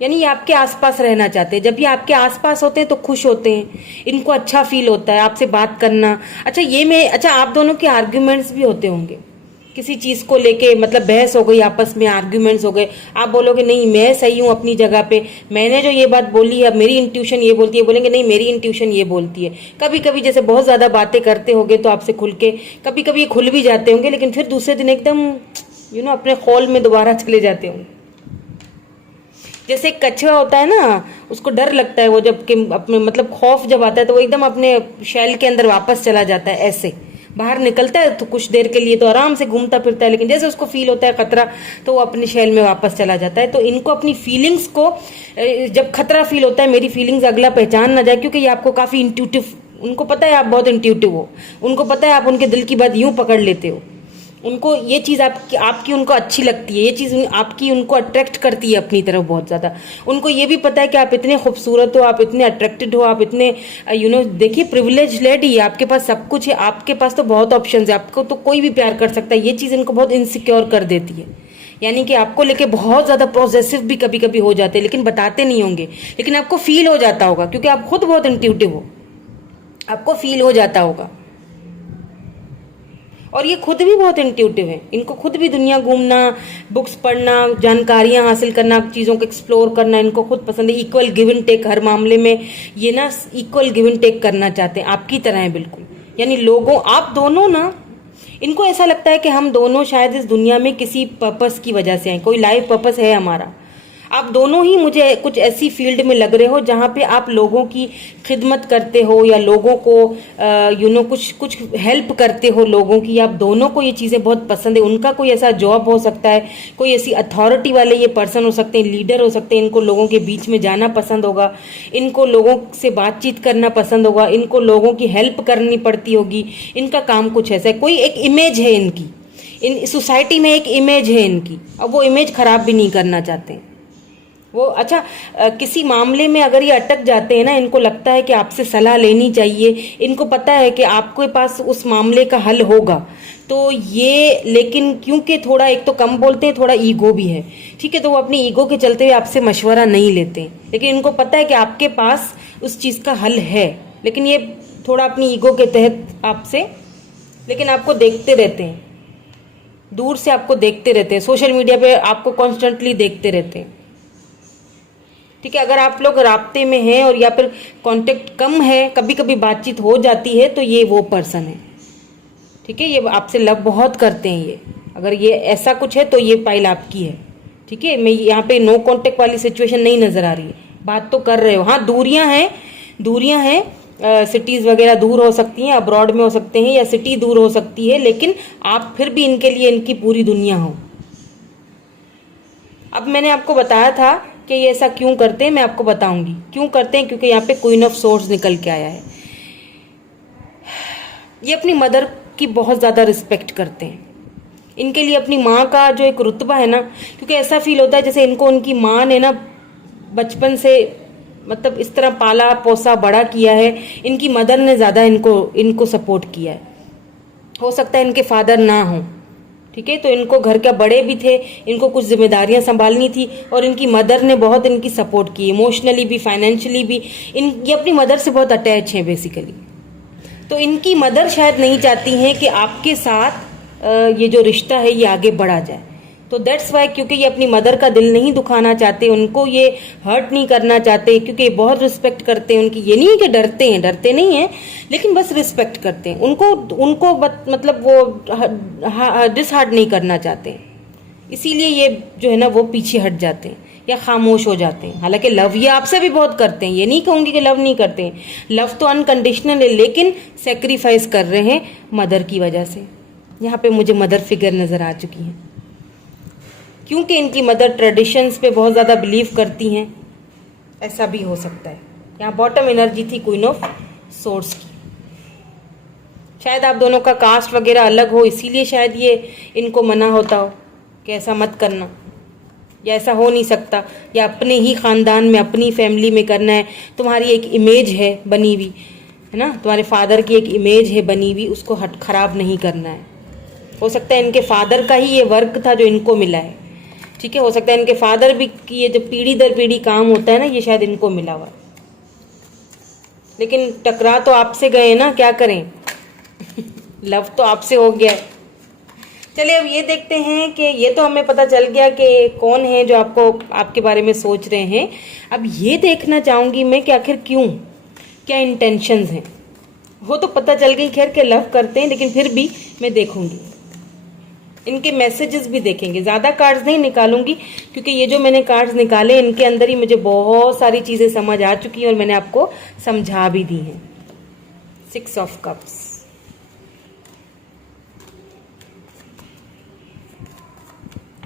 यानी ये आपके आसपास रहना चाहते हैं। जब ये आपके आसपास होते हैं तो खुश होते हैं, इनको अच्छा फील होता है आपसे बात करना। अच्छा, आप दोनों के आर्ग्यूमेंट्स भी होते होंगे, किसी चीज को लेके मतलब बहस हो गई, आपस में आर्ग्यूमेंट्स हो गए, आप बोलोगे नहीं मैं सही हूँ अपनी जगह पे, मैंने जो ये बात बोली है मेरी इंट्यूशन ये बोलती है, बोलेंगे नहीं मेरी इंट्यूशन ये बोलती है। कभी कभी जैसे बहुत ज्यादा बातें करते होगे तो आपसे खुल के, कभी कभी ये खुल भी जाते होंगे, लेकिन फिर दूसरे दिन एकदम अपने खौल में दोबारा चले जाते होंगे। जैसे एक कछुआ होता है ना, उसको डर लगता है, वो जब कि अपने मतलब खौफ जब आता है तो वो एकदम अपने शैल के अंदर वापस चला जाता है, ऐसे बाहर निकलता है तो कुछ देर के लिए तो आराम से घूमता फिरता है, लेकिन जैसे उसको फील होता है खतरा तो वो अपने शैल में वापस चला जाता है। तो इनको अपनी फीलिंग्स को, जब खतरा फील होता है मेरी फीलिंग्स अगला पहचान ना जाए, क्योंकि ये आपको काफी इंट्यूटिव, उनको पता है आप बहुत इंट्यूटिव हो, उनको पता है आप उनके दिल की बात यूं पकड़ लेते हो, उनको ये चीज़ आपकी उनको अच्छी लगती है, ये चीज़ आपकी उनको अट्रैक्ट करती है अपनी तरफ बहुत ज़्यादा। उनको ये भी पता है कि आप इतने खूबसूरत हो, आप इतने अट्रैक्टेड हो, आप इतने देखिए प्रिविलेज लेडी, आपके पास सब कुछ है, आपके पास तो बहुत ऑप्शंस है, आपको तो कोई भी प्यार कर सकता है। ये चीज़ इनको बहुत इनसिक्योर कर देती है, यानी कि आपको लेके बहुत ज़्यादा पॉजेसिव भी कभी कभी हो जाते हैं, लेकिन बताते नहीं होंगे, लेकिन आपको फील हो जाता होगा, क्योंकि आप खुद बहुत इंट्यूटिव हो, आपको फील हो जाता होगा। और ये खुद भी बहुत इंट्यूटिव है, इनको खुद भी दुनिया घूमना, बुक्स पढ़ना, जानकारियां हासिल करना, चीज़ों को एक्सप्लोर करना इनको खुद पसंद है। इक्वल गिव एंड टेक, हर मामले में ये ना इक्वल गिव एंड टेक करना चाहते हैं, आपकी तरह है बिल्कुल। यानी लोगों, आप दोनों ना, इनको ऐसा लगता है कि हम दोनों शायद इस दुनिया में किसी पर्पस की वजह से हैं, कोई लाइफ पर्पस है हमारा। आप दोनों ही मुझे कुछ ऐसी फील्ड में लग रहे हो जहाँ पे आप लोगों की खिदमत करते हो या लोगों को कुछ हेल्प करते हो लोगों की। आप दोनों को ये चीज़ें बहुत पसंद है। उनका कोई ऐसा जॉब हो सकता है, कोई ऐसी अथॉरिटी वाले ये पर्सन हो सकते हैं, लीडर हो सकते हैं, इनको लोगों के बीच में जाना पसंद होगा, इनको लोगों से बातचीत करना पसंद होगा, इनको लोगों की हेल्प करनी पड़ती होगी। इनका काम कुछ ऐसा है, कोई एक इमेज है इनकी, इन सोसाइटी में एक इमेज है इनकी, अब वो इमेज खराब भी नहीं करना चाहते हैं वो। अच्छा, किसी मामले में अगर ये अटक जाते हैं ना, इनको लगता है कि आपसे सलाह लेनी चाहिए, इनको पता है कि आपके पास उस मामले का हल होगा, तो ये, लेकिन क्योंकि थोड़ा एक तो कम बोलते हैं, थोड़ा ईगो भी है, ठीक है, तो वो अपनी ईगो के चलते हुए आपसे मशवरा नहीं लेते, लेकिन इनको पता है कि आपके पास उस चीज़ का हल है, लेकिन ये थोड़ा अपनी ईगो के तहत आपसे, लेकिन आपको देखते रहते हैं, दूर से आपको देखते रहते हैं, सोशल मीडिया पे आपको कॉन्स्टेंटली देखते रहते हैं, ठीक है। अगर आप लोग राब्ते में हैं और या फिर कांटेक्ट कम है, कभी कभी बातचीत हो जाती है, तो ये वो पर्सन है, ठीक है। ये आपसे लव बहुत करते हैं, ये अगर ये ऐसा कुछ है तो ये फाइल आपकी है, ठीक है। मैं यहाँ पे नो कांटेक्ट वाली सिचुएशन नहीं नजर आ रही है, बात तो कर रहे हो। हाँ, दूरियां हैं, सिटीज वगैरह दूर हो सकती हैं, अब्रॉड में हो सकते हैं, या सिटी दूर हो सकती है, लेकिन आप फिर भी इनके लिए इनकी पूरी दुनिया हो। अब मैंने आपको बताया था कि ये ऐसा क्यों करते हैं, मैं आपको बताऊंगी क्यों करते हैं, क्योंकि यहाँ पे क्वीन ऑफ सोर्ड्स निकल के आया है। ये अपनी मदर की बहुत ज़्यादा रिस्पेक्ट करते हैं, इनके लिए अपनी माँ का जो एक रुतबा है ना, क्योंकि ऐसा फील होता है जैसे इनको उनकी माँ ने ना बचपन से मतलब इस तरह पाला पोसा बड़ा किया है, इनकी मदर ने ज़्यादा इनको सपोर्ट किया है। हो सकता है इनके फादर ना हो, ठीक है, तो इनको घर के बड़े भी थे, इनको कुछ जिम्मेदारियां संभालनी थी, और इनकी मदर ने बहुत इनकी सपोर्ट की, इमोशनली भी, फाइनेंशियली भी। ये अपनी मदर से बहुत अटैच हैं बेसिकली। तो इनकी मदर शायद नहीं चाहती हैं कि आपके साथ ये जो रिश्ता है ये आगे बढ़ा जाए, तो दैट्स वाई, क्योंकि ये अपनी मदर का दिल नहीं दुखाना चाहते, उनको ये हर्ट नहीं करना चाहते, क्योंकि बहुत रिस्पेक्ट करते हैं उनकी। ये नहीं है कि डरते नहीं हैं, लेकिन बस रिस्पेक्ट करते हैं उनको मतलब वो डिसहार्ट नहीं करना चाहते, इसीलिए ये जो है ना वो पीछे हट जाते हैं या खामोश हो जाते हैं। हालांकि लव ये आपसे भी बहुत करते हैं, ये नहीं कहूँगी कि लव नहीं करते हैं, लव तो अनकंडीशनल है, लेकिन सेक्रीफाइस कर रहे हैं मदर की वजह से। यहाँ पे मुझे मदर फिगर नज़र आ चुकी हैं, क्योंकि इनकी मदर ट्रेडिशंस पे बहुत ज़्यादा बिलीव करती हैं, ऐसा भी हो सकता है। यहाँ बॉटम एनर्जी थी क्वीन ऑफ सोर्ड्स की। शायद आप दोनों का कास्ट वगैरह अलग हो, इसीलिए शायद ये इनको मना होता हो कि ऐसा मत करना, या ऐसा हो नहीं सकता, या अपने ही ख़ानदान में अपनी फैमिली में करना है, तुम्हारी एक इमेज है बनी हुई, है ना, तुम्हारे फादर की एक इमेज है बनी हुई, उसको ख़राब नहीं करना है। हो सकता है इनके फादर का ही ये वर्क था जो इनको मिला है, ठीक है। हो सकता है इनके फादर भी कि ये जो पीढ़ी दर पीढ़ी काम होता है ना, ये शायद इनको मिला हुआ, लेकिन टकरा तो आपसे गए ना, क्या करें लव तो आपसे हो गया है, चलिए अब ये देखते हैं कि ये तो हमें पता चल गया कि कौन है जो आपको आपके बारे में सोच रहे हैं। अब ये देखना चाहूंगी मैं कि आखिर क्यों, क्या इंटेंशंस हैं। वो तो पता चल गई खैर के लव करते हैं, लेकिन फिर भी मैं देखूंगी, इनके मैसेजेस भी देखेंगे। ज़्यादा कार्ड्स नहीं निकालूंगी क्योंकि ये जो मैंने कार्ड्स निकाले इनके अंदर ही मुझे बहुत सारी चीज़ें समझ आ चुकी हैं और मैंने आपको समझा भी दी हैं। 6 of cups,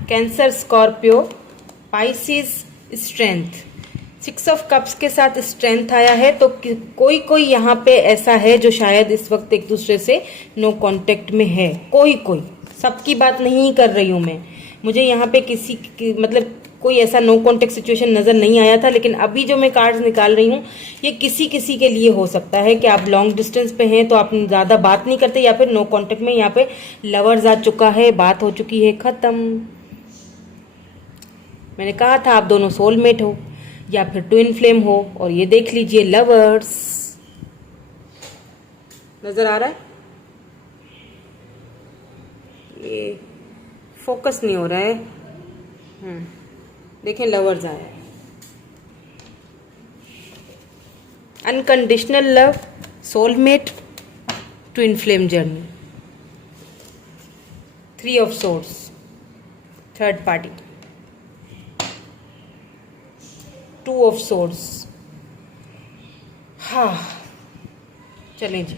cancer, Scorpio, Pisces, strength. 6 of cups के साथ स्ट्रेंथ आया है, तो कोई यहाँ पे ऐसा है जो शायद इस वक्त एक दूसरे से नो कांटेक्ट में है। कोई सबकी बात नहीं कर रही हूँ मैं, मुझे यहाँ पे मतलब कोई ऐसा नो कांटेक्ट सिचुएशन नजर नहीं आया था, लेकिन अभी जो मैं कार्ड्स निकाल रही हूँ ये किसी के लिए हो सकता है कि आप लॉन्ग डिस्टेंस पे हैं तो आप ज्यादा बात नहीं करते, या फिर नो कांटेक्ट में यहाँ पे लवर्स आ चुका है, बात हो चुकी है खत्म। मैंने कहा था आप दोनों सोलमेट हो या फिर ट्विन फ्लेम हो, और ये देख लीजिए लवर्स नजर आ रहा है। ये फोकस नहीं हो रहा है। देखें लवर्स आया है। Unconditional love, soulmate, twin flame journey, 3 of swords, third party, 2 of swords. हाँ चलें जी,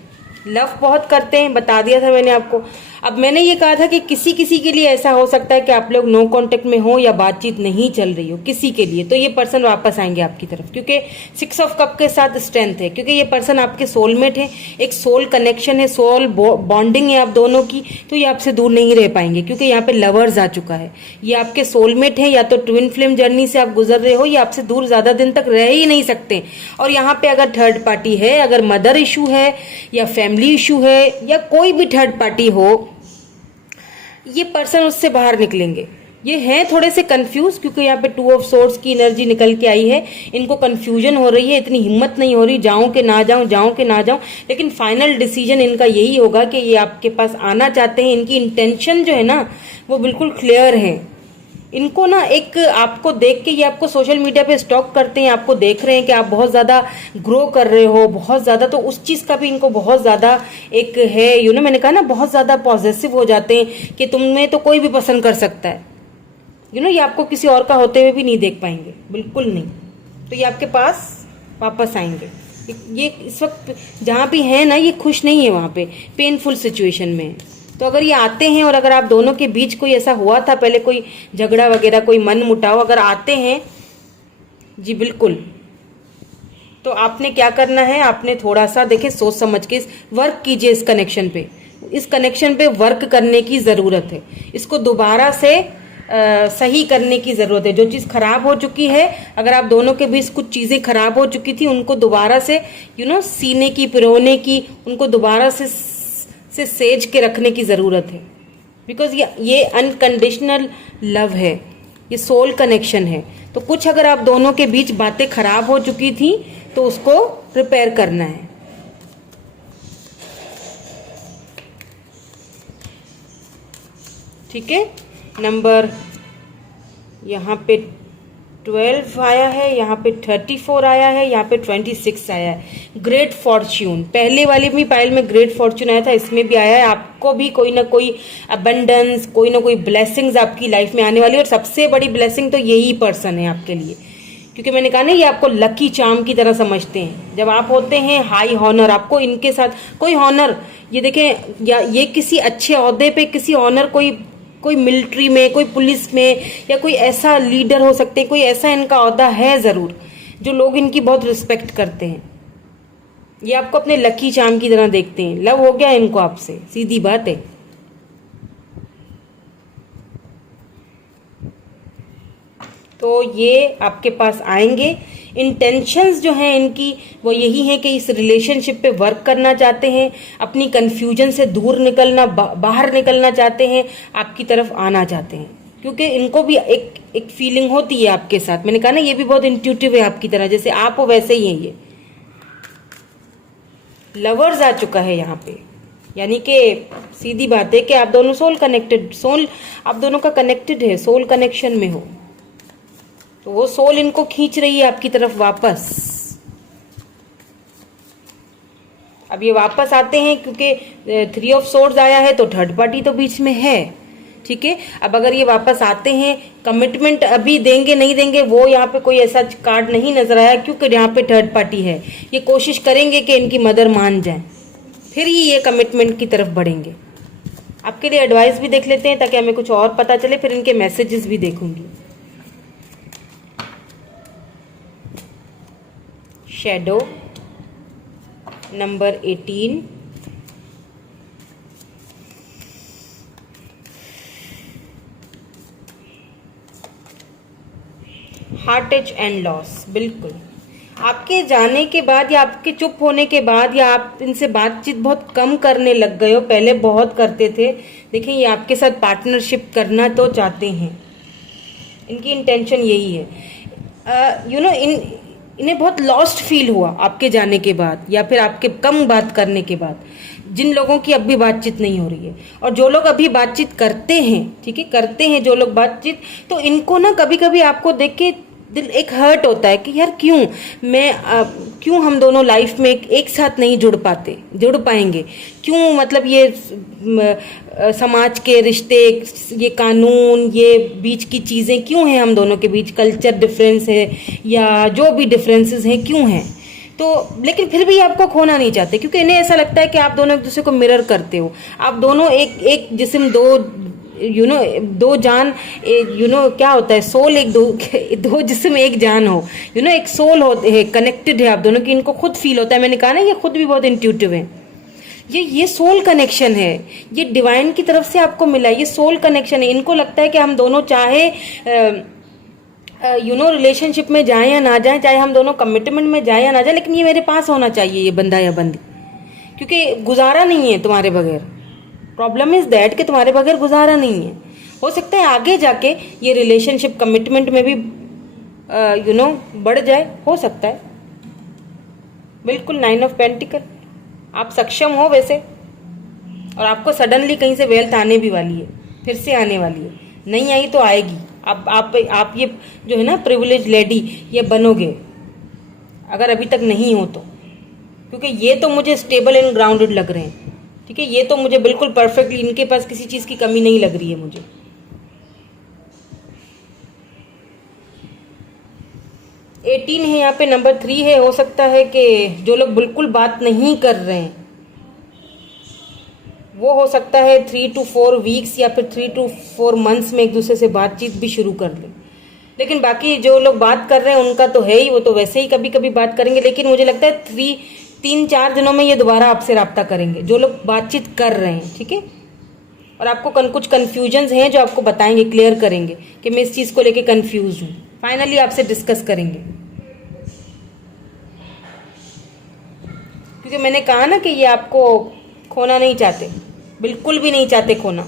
लव बहुत करते हैं, बता दिया था मैंने आपको। अब मैंने ये कहा था कि किसी के लिए ऐसा हो सकता है कि आप लोग नो कांटेक्ट में हो या बातचीत नहीं चल रही हो किसी के लिए, तो ये पर्सन वापस आएंगे आपकी तरफ, क्योंकि 6 ऑफ कप के साथ स्ट्रेंथ है, क्योंकि ये पर्सन आपके सोलमेट है, एक सोल कनेक्शन है, सोल बॉन्डिंग है आप दोनों की, तो ये आपसे दूर नहीं रह पाएंगे, क्योंकि यहाँ पे लवर्स आ चुका है। ये आपके सोलमेट है, या तो ट्विन फ्लेम जर्नी से आप गुजर रहे हो, या आपसे दूर ज्यादा दिन तक रह ही नहीं सकते। और यहाँ पे अगर थर्ड पार्टी है, अगर मदर इशू है या फैमिली इशू है या कोई भी थर्ड पार्टी हो, ये पर्सन उससे बाहर निकलेंगे। ये हैं थोड़े से कंफ्यूज, क्योंकि यहाँ पे 2 ऑफ सोर्ड्स की एनर्जी निकल के आई है। इनको कंफ्यूजन हो रही है, इतनी हिम्मत नहीं हो रही, जाऊं कि ना जाऊं, जाऊं कि ना जाऊं, लेकिन फाइनल डिसीजन इनका यही होगा कि ये आपके पास आना चाहते हैं। इनकी इंटेंशन जो है ना वो बिल्कुल क्लियर है। इनको ना एक आपको देख के, ये आपको सोशल मीडिया पे स्टॉक करते हैं, आपको देख रहे हैं कि आप बहुत ज्यादा ग्रो कर रहे हो, बहुत ज्यादा, तो उस चीज का भी इनको बहुत ज्यादा एक है, मैंने कहा ना बहुत ज्यादा पॉजिटिव हो जाते हैं कि तुम्हें तो कोई भी पसंद कर सकता है, ये आपको किसी और का होते हुए भी नहीं देख पाएंगे, बिल्कुल नहीं। तो ये आपके पास वापस आएंगे। ये इस वक्त जहाँ भी है ना, ये खुश नहीं है, वहां पे पेनफुल सिचुएशन में है। तो अगर ये आते हैं और अगर आप दोनों के बीच कोई ऐसा हुआ था पहले, कोई झगड़ा वगैरह, कोई मन मुटाव, अगर आते हैं जी बिल्कुल, तो आपने क्या करना है, आपने थोड़ा सा देखिए सोच समझ के वर्क कीजिए इस कनेक्शन पे। इस कनेक्शन पे वर्क करने की जरूरत है, इसको दोबारा से सही करने की जरूरत है। जो चीज खराब हो चुकी है, अगर आप दोनों के बीच कुछ चीजें खराब हो चुकी थी, उनको दोबारा से सीने की, पिरोने की, उनको दोबारा से सेज के रखने की जरूरत है। बिकॉज ये अनकंडीशनल लव है, ये सोल कनेक्शन है। तो कुछ अगर आप दोनों के बीच बातें खराब हो चुकी थी तो उसको रिपेयर करना है। ठीक है, नंबर यहाँ पे 12 आया है, यहाँ पे 34 आया है, यहाँ पे 26 आया है। ग्रेट फॉर्च्यून, पहले वाली भी पाइल में ग्रेट फॉर्च्यून आया था, इसमें भी आया है। आपको भी कोई ना कोई अबंडेंस, कोई ना कोई ब्लेसिंग्स आपकी लाइफ में आने वाली है, और सबसे बड़ी ब्लेसिंग तो यही पर्सन है आपके लिए, क्योंकि मैंने कहा ना ये आपको लकी चार्म की तरह समझते हैं। जब आप होते हैं हाई हॉनर, आपको इनके साथ कोई हॉनर, ये देखें, या ये किसी अच्छे ओहदे पे, किसी ऑनर, कोई मिलिट्री में, कोई पुलिस में, या कोई ऐसा लीडर हो सकते हैं, कोई ऐसा इनका ओहदा है जरूर जो लोग इनकी बहुत रिस्पेक्ट करते हैं। ये आपको अपने लकी चार्म की तरह देखते हैं। लव हो गया इनको आपसे, सीधी बात है। तो ये आपके पास आएंगे। इंटेंशंस जो हैं इनकी वो यही है कि इस रिलेशनशिप पे वर्क करना चाहते हैं, अपनी कंफ्यूजन से दूर निकलना, बाहर निकलना चाहते हैं, आपकी तरफ आना चाहते हैं, क्योंकि इनको भी एक फीलिंग होती है आपके साथ। मैंने कहा ना ये भी बहुत इंट्यूटिव है आपकी तरह, जैसे आप हो वैसे ही है ये। लवर्स आ चुका है यहाँ पे, यानी कि सीधी बात है कि आप दोनों सोल आप दोनों का कनेक्टेड है, सोल कनेक्शन में हो, तो वो सोल इनको खींच रही है आपकी तरफ वापस। अब ये वापस आते हैं क्योंकि 3 ऑफ सोर्ड्स आया है, तो थर्ड पार्टी तो बीच में है, ठीक है। अब अगर ये वापस आते हैं, कमिटमेंट अभी देंगे नहीं देंगे वो यहाँ पे कोई ऐसा कार्ड नहीं नजर आया, क्योंकि यहाँ पे थर्ड पार्टी है। ये कोशिश करेंगे कि इनकी मदर मान जाए, फिर ही ये कमिटमेंट की तरफ बढ़ेंगे। आपके लिए एडवाइस भी देख लेते हैं ताकि हमें कुछ और पता चले, फिर इनके मैसेजेस भी देखूंगी। Shadow number 18, heartache and loss. बिल्कुल आपके जाने के बाद या आपके चुप होने के बाद या आप इनसे बातचीत बहुत कम करने लग गए हो, पहले बहुत करते थे। देखिए ये आपके साथ पार्टनरशिप करना तो चाहते हैं, इनकी इंटेंशन यही है। इन्हें बहुत लॉस्ट फील हुआ आपके जाने के बाद या फिर आपके कम बात करने के बाद। जिन लोगों की अभी बातचीत नहीं हो रही है, और जो लोग अभी बातचीत करते हैं, ठीक है, करते हैं जो लोग बातचीत, तो इनको ना कभी कभी आपको देख के दिल एक हर्ट होता है कि यार क्यों हम दोनों लाइफ में एक साथ नहीं जुड़ पाएंगे, क्यों मतलब ये समाज के रिश्ते, ये कानून, ये बीच की चीज़ें क्यों हैं हम दोनों के बीच, कल्चर डिफरेंस है या जो भी डिफरेंसेस हैं क्यों हैं। तो लेकिन फिर भी आपको खोना नहीं चाहते, क्योंकि इन्हें ऐसा लगता है कि आप दोनों एक दूसरे को मिरर करते हो। आप दोनों एक जिस्म दो जान, क्या होता है, सोल दो जिस्म एक जान हो, एक सोल है, कनेक्टेड है आप दोनों की। इनको खुद फील होता है, मैंने कहा ना ये खुद भी बहुत इंट्यूटिव है। ये सोल कनेक्शन है, ये डिवाइन की तरफ से आपको मिला, ये सोल कनेक्शन है। इनको लगता है कि हम दोनों चाहे रिलेशनशिप में जाएं या ना जाएं, चाहे हम दोनों कमिटमेंट में जाएं या ना जाएं, लेकिन ये मेरे पास होना चाहिए, ये बंदा या बंदी, क्योंकि गुजारा नहीं है तुम्हारे बगैर। प्रॉब्लम इज दैट कि तुम्हारे बगैर गुजारा नहीं है। हो सकता है आगे जाके ये रिलेशनशिप कमिटमेंट में भी बढ़ जाए, हो सकता है। बिल्कुल 9 ऑफ पेंटिकल, आप सक्षम हो वैसे, और आपको सडनली कहीं से वेल्थ आने भी वाली है, फिर से आने वाली है, नहीं आई तो आएगी। आप ये जो है ना प्रिविलेज लेडी, ये बनोगे अगर अभी तक नहीं हो तो, क्योंकि ये तो मुझे स्टेबल एंड ग्राउंडेड लग रहे हैं, ठीक है। ये तो मुझे बिल्कुल परफेक्टली, इनके पास किसी चीज की कमी नहीं लग रही है मुझे। एटीन है यहाँ पे, नंबर 3 है। हो सकता है कि जो लोग बिल्कुल बात नहीं कर रहे हैं वो हो सकता है 3 to 4 वीक्स या फिर 3 to 4 मंथ्स में एक दूसरे से बातचीत भी शुरू कर लें। लेकिन बाकी जो लोग बात कर रहे हैं उनका तो है ही, वो तो वैसे ही कभी कभी बात करेंगे, लेकिन मुझे लगता है 3-4 दिनों में ये दोबारा आपसे राब्ता करेंगे, जो लोग बातचीत कर रहे हैं, ठीक है। और आपको कुछ कन्फ्यूजन्स हैं जो आपको बताएंगे, क्लियर करेंगे कि मैं इस चीज़ को लेके कन्फ्यूज हूँ, फाइनली आपसे डिस्कस करेंगे। क्योंकि मैंने कहा ना कि ये आपको खोना नहीं चाहते, बिल्कुल भी नहीं चाहते खोना।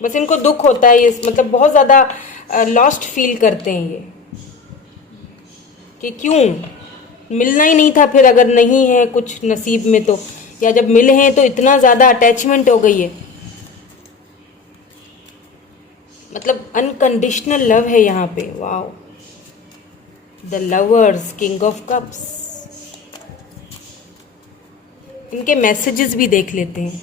बस इनको दुख होता है, ये मतलब बहुत ज़्यादा लॉस्ट फील करते हैं ये, कि क्यों मिलना ही नहीं था, फिर अगर नहीं है कुछ नसीब में तो, या जब मिले हैं तो इतना ज़्यादा अटैचमेंट हो गई है, मतलब अनकंडीशनल लव है यहाँ पे। Wow, the lovers, king of cups. इनके मैसेजेस भी देख लेते हैं।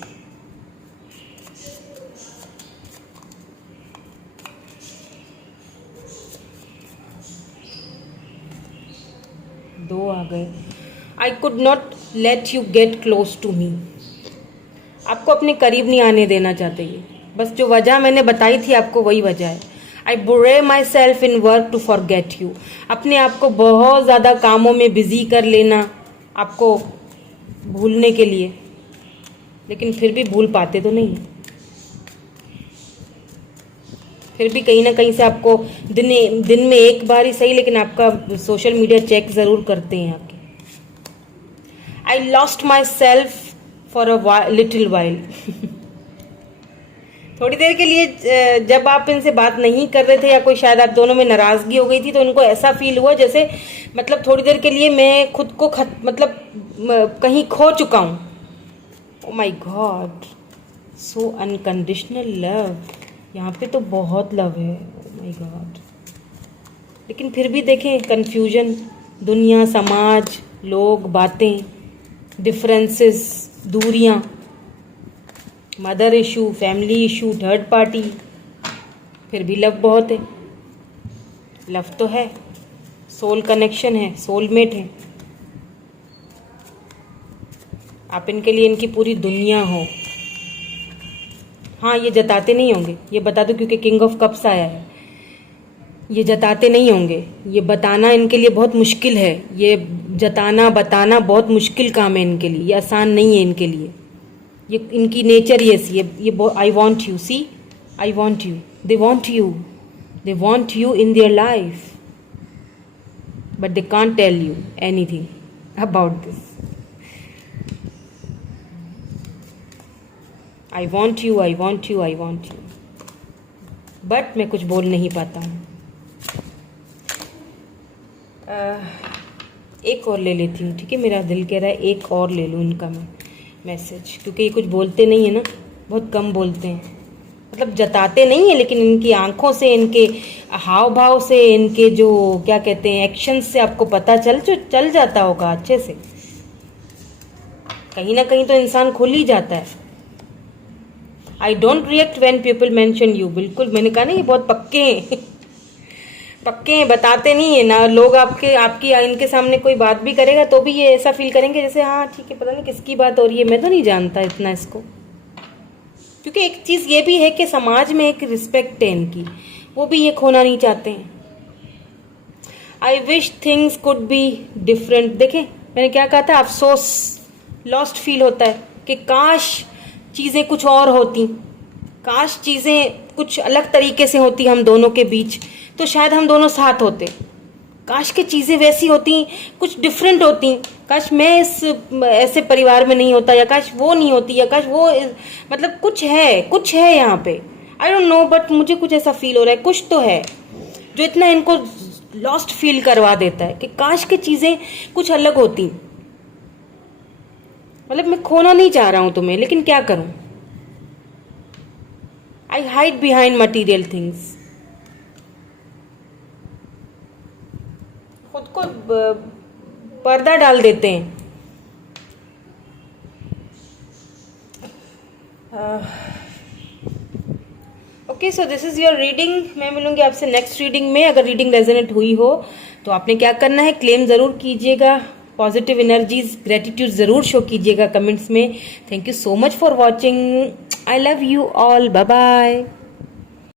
दो आ गए। I could not let you get close to me. आपको अपने करीब नहीं आने देना चाहते ये, बस जो वजह मैंने बताई थी आपको वही वजह है। I buried myself in work to forget you. अपने आप को बहुत ज़्यादा कामों में बिजी कर लेना आपको भूलने के लिए, लेकिन फिर भी भूल पाते तो नहीं। फिर भी कहीं ना कहीं से आपको दिन में एक बार ही सही, लेकिन आपका सोशल मीडिया चेक ज़रूर करते हैं आपके। I lost my self for a little while. थोड़ी देर के लिए जब आप इनसे बात नहीं कर रहे थे या कोई शायद आप दोनों में नाराजगी हो गई थी, तो इनको ऐसा फील हुआ जैसे मतलब थोड़ी देर के लिए मैं खुद को मतलब कहीं खो चुका हूँ। Oh my God, so unconditional love. यहाँ पे तो बहुत लव है। ओ माय गॉड, लेकिन फिर भी देखें कंफ्यूजन, दुनिया, समाज, लोग, बातें, डिफरेंसेस, दूरियां, mother issue, family issue, third party, फिर भी लव बहुत है। लव तो है, सोल कनेक्शन है, सोलमेट है। आप इनके लिए इनकी पूरी दुनिया हो। हाँ, ये जताते नहीं होंगे, ये बता दो, क्योंकि किंग ऑफ कप्स आया है। ये जताते नहीं होंगे, ये बताना इनके लिए बहुत मुश्किल है। ये जताना बताना बहुत मुश्किल काम है इनके लिए, ये आसान नहीं है इनके लिए। ये इनकी नेचर ही ऐसी है। ये I want you, see, I want you, they want you in their life, but they can't tell you anything about this. I want you, I want you, I want you, but मैं कुछ बोल नहीं पाता हूँ। एक और ले लेती हूँ, ठीक है? मेरा दिल कह रहा है एक और ले लूँ इनका मैं मैसेज, क्योंकि ये कुछ बोलते नहीं है ना, बहुत कम बोलते हैं, मतलब जताते नहीं है, लेकिन इनकी आंखों से, इनके हाव भाव से, इनके जो क्या कहते हैं एक्शन से आपको पता चल जाता होगा अच्छे से। कहीं ना कहीं तो इंसान खुल ही जाता है। I don't react when people mention you. बिल्कुल, मैंने कहा ना ये बहुत पक्के हैं पक्के हैं, बताते नहीं है ना लोग। आपकी इनके सामने कोई बात भी करेगा तो भी ये ऐसा फील करेंगे जैसे हाँ ठीक है, पता नहीं किसकी बात हो रही है, मैं तो नहीं जानता इतना इसको। क्योंकि एक चीज़ ये भी है कि समाज में एक रिस्पेक्ट है इनकी, वो भी ये खोना नहीं चाहते हैं। I wish things could be different. देखें मैंने क्या कहा था, अफसोस, लॉस्ट फील होता है कि काश चीज़ें कुछ और होती, काश चीज़ें कुछ अलग तरीके से होती हम दोनों के बीच, तो शायद हम दोनों साथ होते। काश के चीज़ें वैसी होती, कुछ डिफरेंट होती, काश मैं इस ऐसे परिवार में नहीं होता, या काश वो नहीं होती, या काश वो मतलब कुछ है यहाँ पे। आई डोंट नो, बट मुझे कुछ ऐसा फील हो रहा है, कुछ तो है जो इतना इनको लॉस्ट फील करवा देता है कि काश के चीज़ें कुछ अलग होती। मतलब मैं खोना नहीं चाह रहा हूँ तुम्हें, लेकिन क्या करूँ? आई हाइड बिहाइंड मटीरियल थिंग्स। खुद को पर्दा डाल देते हैं। Okay, so this is your reading. मैं मिलूंगी आपसे नेक्स्ट रीडिंग में। अगर रीडिंग रेजोनेट हुई हो तो आपने क्या करना है, क्लेम ज़रूर कीजिएगा, पॉजिटिव एनर्जीज, ग्रेटिट्यूड ज़रूर शो कीजिएगा कमेंट्स में। Thank you so much for watching. I love you all, bye bye.